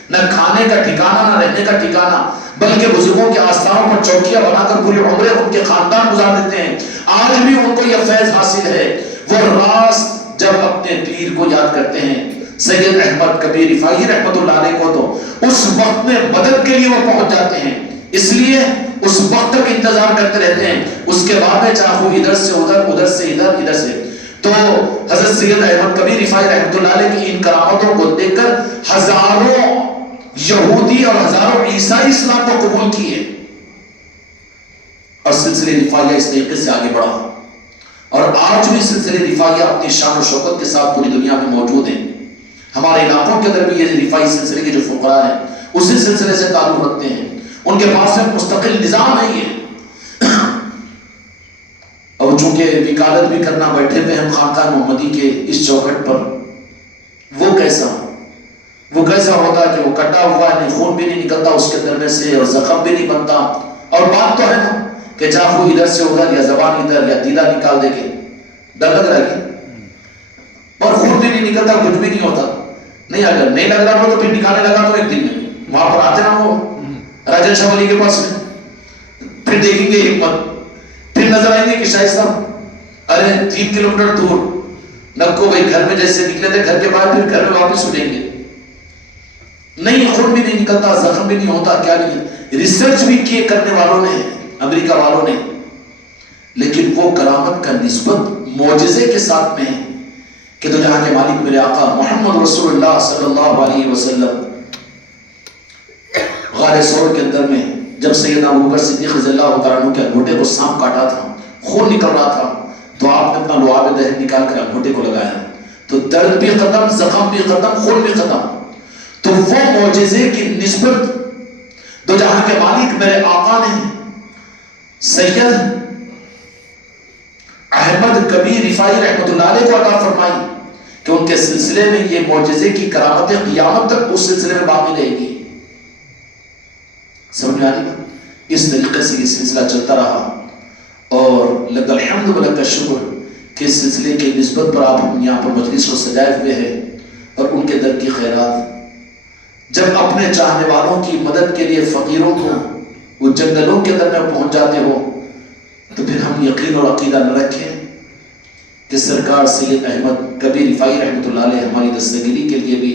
نہ کھانے کا ٹھکانہ نہ رہنے کا ٹھکانہ، بلکہ بزرگوں کے آستانوں پر چوکیاں بنا کر پوری عمریں ان کے خاندان گزار دیتے ہیں. آج بھی ان کو یہ فیض حاصل ہے. وہ راست جب اپنے پیر کو یاد کرتے ہیں سید احمد کبیر رفائی رحمت اللہ علیہ کو، تو اس وقت میں مدد کے لیے وہ پہنچ جاتے ہیں. اس لیے اس وقت تک انتظار کرتے رہتے ہیں. اس کے بعد میں چاہو ادھر سے ادھر، ادھر سے ادھر، ادھر سے. تو حضرت سید احمد کبیر رفائی رحمت اللہ علیہ کی ان کرامتوں کو دیکھ کر ہزاروں یہودی اور ہزاروں عیسائی اسلام کو قبول کیے، اور سلسلے رفاعیہ اس طریقے سے آگے بڑھا. اور آج بھی سلسلے رفاعیہ اپنی شان و شوکت کے ساتھ پوری دنیا میں موجود ہیں. ہمارے علاقوں کے اندر بھی یہ رفاعی سلسلے کے جو فقراء ہیں اسی سلسلے سے تعلق رکھتے ہیں. ان کے پاس میں مستقل نظام ہے یہ. اور چونکہ وکالت بھی کرنا بیٹھے ہوئے ہم خانقاہ محمدی کے اس چوکھٹ پر، وہ کیسا ہوتا ہے کہ وہ کٹا ہوا نہیں، خون بھی نہیں نکلتا اس کے اندر میں سے، اور زخم بھی نہیں بنتا. اور بات تو ہے نا کہ چاقو ادھر سے ادھر، یا زبان ادھر، یا دیدہ نکال دے کے ڈر لگ رہا ہے، اور خون بھی نہیں نکلتا، کچھ بھی نہیں ہوتا. نہیں، اگر نہیں لگ رہا ہو تو پھر نکالنے لگا تو ایک دن میں وہاں پر آتے نا وہ راجن شاہ ولی کے پاس میں، پھر دیکھیں گے حکمت، پھر نظر آئیں گے کہ شاہد صاحب ارے 3 کلومیٹر دور نکو بھائی گھر میں جیسے نکلے تھے گھر کے بعد پھر گھر میں واپس اٹھیں گے. نہیں، خون بھی نہیں نکلتا، زخم بھی نہیں ہوتا، کیا نہیں. ریسرچ بھی کیے کرنے والوں نے، امریکہ والوں نے، لیکن وہ کرامت کا نسبت معجزے کے ساتھ میں ہے کہ تو جہاں کے مالک میرے آقا محمد رسول اللہ صلی اللہ علیہ وسلم غار ثور کے اندر میں جب سیدنا ابوبکر صدیق رضی اللہ تعالیٰ عنہ کے انگوٹھے کو سانپ کاٹا تھا، خون نکل رہا تھا، تو آپ نے اپنا لعاب دہن نکال کر انگوٹھے کو لگایا، تو درد بھی ختم، زخم بھی ختم، خون بھی ختم. تو وہ معجزے کی نسبت دو جہاں کے مالک میرے آقا نے سید احمد کبیر رفاعی رحمت اللہ علیہ کو عطا فرمائی کہ ان کے سلسلے میں یہ معجزے کی کرامتیں قیامت تک اس سلسلے میں باقی رہے گی. سمجھ میں آ رہی بات؟ اس طریقے سے یہ سلسلہ چلتا رہا، اور لک الحمد ولک الشکر کہ اس سلسلے کی نسبت پر آپ یہاں پر مجلس کو سجائے ہوئے ہیں، اور ان کے در کی خیرات جب اپنے چاہنے والوں کی مدد کے لیے فقیروں کو وہ جنگلوں کے اندر میں پہنچ جاتے ہو، تو پھر ہم یقین اور عقیدہ نہ رکھیں کہ سرکار سید احمد کبیر رفاعی رحمت اللہ علیہ ہماری دستگیری کے لیے بھی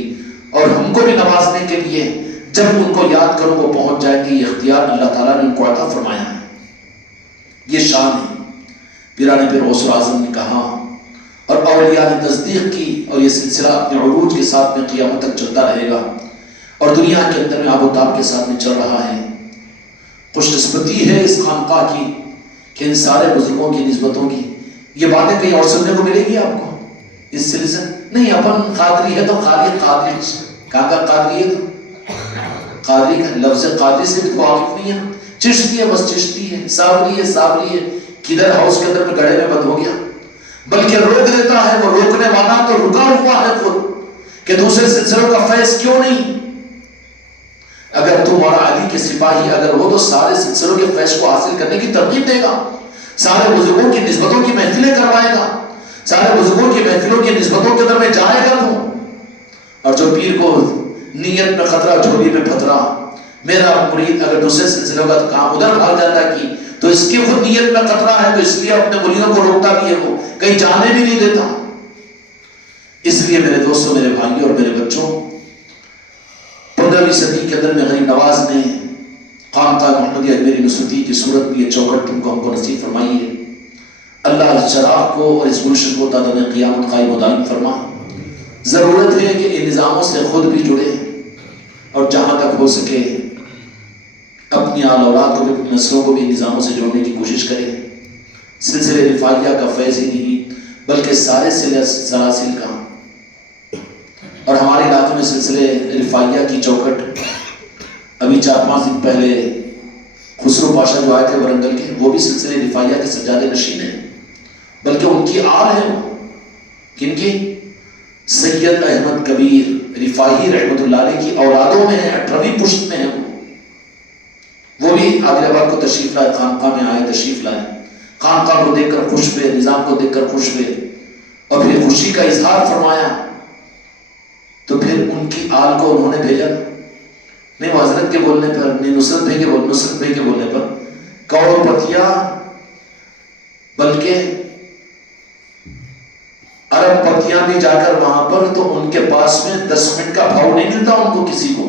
اور ہم کو بھی نوازنے کے لیے جب ان کو یاد کرو وہ پہنچ جائیں گے. یہ اختیار اللہ تعالیٰ نے ان کو عطا فرمایا ہے، یہ شان ہے. پیران پیر غوث اعظم نے کہا اور اولیاء نے تصدیق کی، اور یہ سلسلہ اپنے عروج کے ساتھ میں قیامت تک چلتا رہے گا، اور دنیا کے اندر میں آب و تاب کے ساتھ میں چل رہا ہے. خوش قسمتی ہے اس خانقاہ کی کہ ان سارے بزرگوں کی نسبتوں کی یہ باتیں کہیں اور سننے کو ملے گی آپ کو اس سلسلے نہیں. اپن قادری ہے تو خالی قادری، کہاں کا قادری ہے؟ تو قادری کا لفظ قادری سے بھی واقف نہیں ہے. چشتی ہے، بس چشتی ہے، صابری ہے، صابری ہے. کدھر ہاؤس کے اندر میں گڑھے میں بند ہو گیا، بلکہ روک دیتا ہے وہ روکنے والا تو رکا ہوا ہے خود کہ دوسرے سلسلوں کا فیض کیوں نہیں. اگر تو مولا علی کے سپاہی اگر ہو تو سارے سلسلوں کے فیض کو حاصل کرنے کی ترغیب دے گا، سارے بزرگوں کی نسبتوں کی محفلیں کروائے گا، سارے بزرگوں کی محفلوں کی نسبتوں کے اندر میں جائے گا تو. اور جو پیر کو نیت میں خطرہ جھولی میں پھترا، میرا مرید اگر دوسرے سلسلوں کا کام ادھر بھاگ جاتا کی تو اس کی خود نیت میں خطرہ ہے، تو اس لیے اپنے مریدوں کو روکتا بھی ہے، وہ کہیں جانے بھی نہیں دیتا. اس لیے میرے دوستوں، میرے بھائیوں اور میرے بچوں، 15ویں صدی کے اندر میں غریب نواز نے خانقاہ محمدیہ اجمیری نصرتی کی صورت میں یہ چوکھٹ تم کو ہم کو نصیب فرمائی ہے. اللہ اس چراغ کو اور اس گلشن کو تا دم قیامت قائم و دائم فرمائے. ضرورت ہے کہ ان نظاموں سے خود بھی جڑے، اور جہاں تک ہو سکے اپنی آل اولاد کو بھی، اپنی نسلوں کو بھی ان نظاموں سے جوڑنے کی کوشش کریں. سلسلے رفاعیہ کا فیض ہی نہیں بلکہ سارے سلاسل کا. اور ہمارے علاقے میں سلسلے رفاعیہ کی چوکھٹ ابھی 4-5 دن پہلے خسرو پاشا جو آئے تھے ورنگل کے، وہ بھی سلسلے رفاعیہ کے سجادے نشین ہیں، بلکہ ان کی آل ہے وہ، کن کی؟ سید احمد کبیر رفاعی رحمۃ اللہ علیہ کی اولادوں میں ہیں، 18ویں پشت میں ہیں وہ بھی عادل آباد کو تشریف لائے، خانقاہ میں آئے، تشریف لائے، خانقاہ کو دیکھ کر خوش ہوئے، نظام کو دیکھ کر خوش ہوئے، اور پھر خوشی کا اظہار فرمایا، تو پھر ان کی آل کو انہوں نے بھیجا، نہیں وہ حضرت کے بولنے پر، نہیں نصرت بھائی کے بولنے پر، کور پتیا، بلکہ عرب پتیاں بھی جا کر وہاں پر تو ان کے پاس میں 10 منٹ کا بھاؤ نہیں ملتا ان کو کسی کو،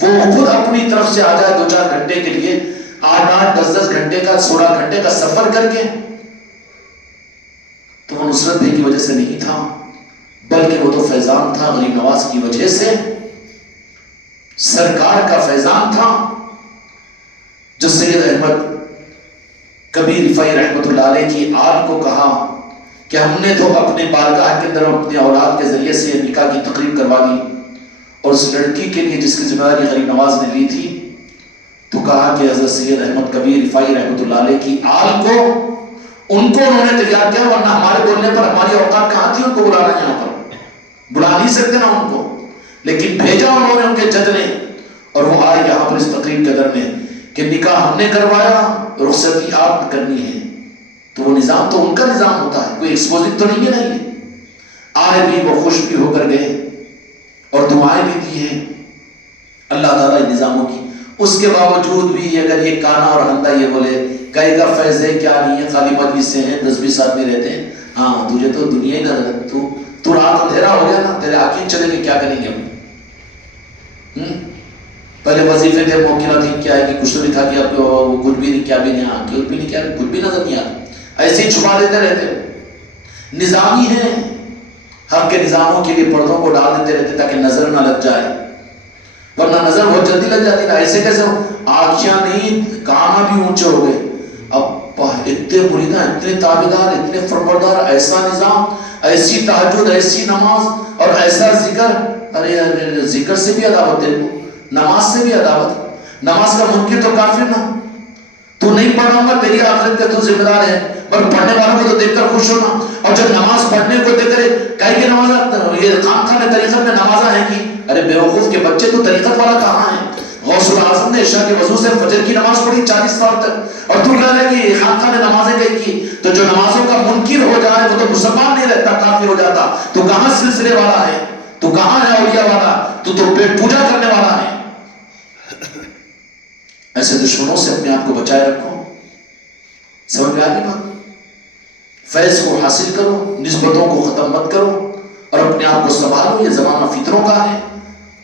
وہ خود اپنی طرف سے آ جائے 2-4 گھنٹے کے لیے، 8-8 10-10 گھنٹے کا 16 گھنٹے کا سفر کر کے، تو وہ نصرت بھائی کی وجہ سے نہیں تھا، بلکہ وہ تو فیضان تھا غریب نواز کی وجہ سے، سرکار کا فیضان تھا، جو سید احمد کبیر رفاعی رحمۃ اللہ علیہ کی آل کو کہا کہ ہم نے تو اپنے بارگاہ کے اندر اپنے اولاد کے ذریعے سے نکاح کی تقریب کروا دی، اور اس لڑکی کے لیے جس کی ذمہ داری غریب نواز نے لی تھی، تو کہا کہ حضرت سید احمد کبیر رفاعی رحمۃ اللہ علیہ کی آل کو، ان کو انہوں نے تیار کیا، ورنہ ہمارے بولنے پر ہماری اوقات کہاں تھی ان کو بلانا، یہاں پر بلا نہیں سکتے نا ان کو، لیکن بھیجا انہوں نے ان کے جج نے، اور وہ آئے یہاں پر اس تقریب کے در میں کہ نکاح ہم نے کروایا، رخصتی آپ نے کرنی ہے، تو وہ نظام تو ان کا نظام ہوتا ہے، کوئی ایکسپوزنگ تو نہیں ہے نا، یہ آئے بھی وہ خوش بھی ہو کر گئے اور دعائیں بھی دی ہیں اللہ تعالیٰ ان نظاموں کی، اس کے باوجود بھی اگر یہ کانا اور ہندا یہ بولے کئی کا فیض ہے کیا نہیں ہے، خالی مجلس سے ہیں 10-20 آدمی رہتے ہیں، ہاں تجھے تو دنیا ہی نہ، تو رات اندھیرا ہو گیا نا، تیرے آنکھیں چلے گے کیا کریں گے ہم، پہلے وظیفے تھے موقع تھی کیا ہے کہ کچھ تو نہیں تھا کہ آپ کو کچھ بھی نہیں کیا بھی نہیں، ہاں کچھ بھی نہیں کیا کچھ بھی نظر نہیں آتا، ایسے ہی چھپا دیتے رہتے، نظامی ہیں حق کے نظاموں کے لیے پردوں کو ڈال دیتے رہتے تاکہ نظر نہ لگ جائے، ورنہ نظر بہت جلدی لگ جاتی نا، ایسے کیسے آنکھیاں نہیں کانا بھی اونچے ہو گئے، اب اتنے مریداں اتنے تابعدار اتنے فرمبردار، ایسا نظام، ایسی تہجد ایسی نماز اور ایسا ذکر، ارے ذکر سے بھی عداوت دے دو، نماز سے بھی عداوت، نماز کا منکر تو کافر نہ، تو نہیں پڑھا ہوگا تیری آخرت کا تو ذمہ دار ہے، پر پڑھنے والوں کو تو دیکھ کر خوش ہونا، اور جب نماز پڑھنے کو دیکھ کر کہیں کہ نماز یہ خانقاہ طریقت میں نمازاں ہیں کی، ارے بیوقوف کے بچے تو طریقت والا کہاں ہے، غوث الاعظم نے عشاء کے وضو سے فجر کی نماز پڑھی 40 سال تک، اور تو کہہ رہا ہے کہ خانقاہ نے نمازیں کہیں کی، تو جو نمازوں کا منکر ہو جائے وہ تو مسلمان نہیں رہتا، کافر ہو جاتا، تو کہاں سلسلے والا ہے، تو کہاں ہے اولیاء والا، تو پیٹ پوجا کرنے والا ہے، ایسے دشمنوں سے اپنے آپ کو بچائے رکھو، سمجھ میں آ گئی بات، فیض کو حاصل کرو، نسبتوں کو ختم مت کرو، اور اپنے آپ کو سنبھالو، یہ زمانہ فطروں کا ہے،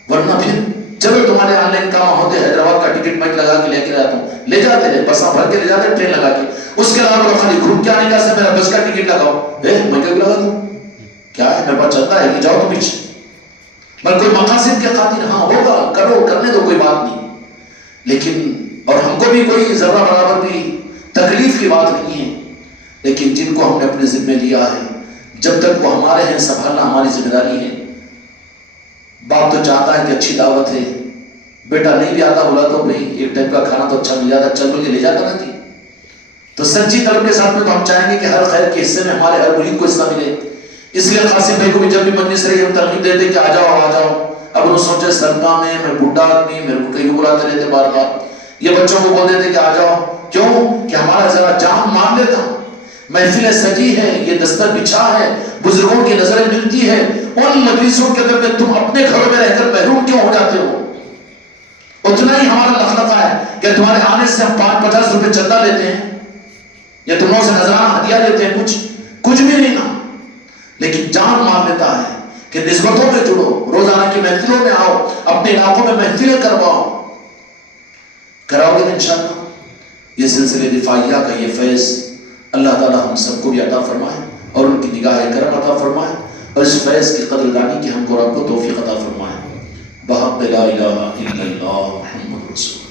ورنہ پھر چلو تمہارے آن لائن کام ہوتے، حیدرآباد کا ٹکٹ میں لگا کے لے کے جاتا ہوں، لے جاتے ہیں بساں بھر کے لے جاتے ہیں ٹرین لگا کے، اس کے علاوہ تو خالی گھوم کے آنے کا سے میرا بس کا ٹکٹ لگاؤ، میں کیا لگا دوں، کیا ہے میرے پاس چلتا ہے کہ جاؤ تو پیچھے، بل کوئی مقاصد کے خاطر ہاں ہوگا کرو، کرنے دو کوئی بات نہیں، لیکن اور ہم کو بھی کوئی ذرہ برابر بھی تکلیف کی بات نہیں ہے، لیکن جن کو ہم نے اپنے ذمہ لیا ہے جب تک وہ ہمارے ہیں سنبھالنا ہماری ذمہ داری ہے، باپ تو چاہتا ہے کہ اچھی دعوت ہے، بیٹا نہیں بھی آتا بولا تو بھائی ایک ٹائم کا کھانا تو اچھا مل جاتا، چل بول کے لے جاتا نا جی، تو سچی طلب کے ساتھ میں تو ہم چاہیں گے کہ ہر خیر کے حصے میں ہمارے ہر مرید کو حصہ ملے، اس لیے قاسم بھائی کو بھی جب بھی مجلس رہی ہم ترغیب دیتے کہ آ جاؤ، اب انہوں سوچے سرما میں بڈھا آدمی میرے کو کہیں بلاتے رہتے بار بار، یہ بچوں کو بول دیتے کہ آ جاؤ، کیوں کہ ہمارا ذرا جان مان لیتا، محفل سجی ہے، یہ دستر بچھا ہے، بزرگوں کی نظریں ملتی ہے، ان مجلسوں کے اندر میں تم اپنے گھروں میں رہ کر محروم کیوں ہو جاتے ہو، اتنا ہی ہمارا لخلقہ ہے کہ تمہارے آنے سے ہم 5-50 روپے چندہ لیتے ہیں یا تمہوں سے نذرانہ ہدیہ لیتے ہیں، کچھ بھی نہیں نا، لیکن جان مان لیتا ہے کہ نسبتوں میں جڑو، روزانہ کی محفلوں میں آؤ، اپنے علاقوں میں محفلیں کراؤ گے انشاءاللہ، یہ سلسلے رفاعیہ کا یہ فیض اللہ تعالی ہم سب کو بھی عطا فرمائے، اور ان کی نگاہ کرم عطا فرمائے، اور اس فیض کی قدردانی کی ہم کو رب کو توفیق عطا فرمائے، بحق لا الہ الا اللہ محمد رسول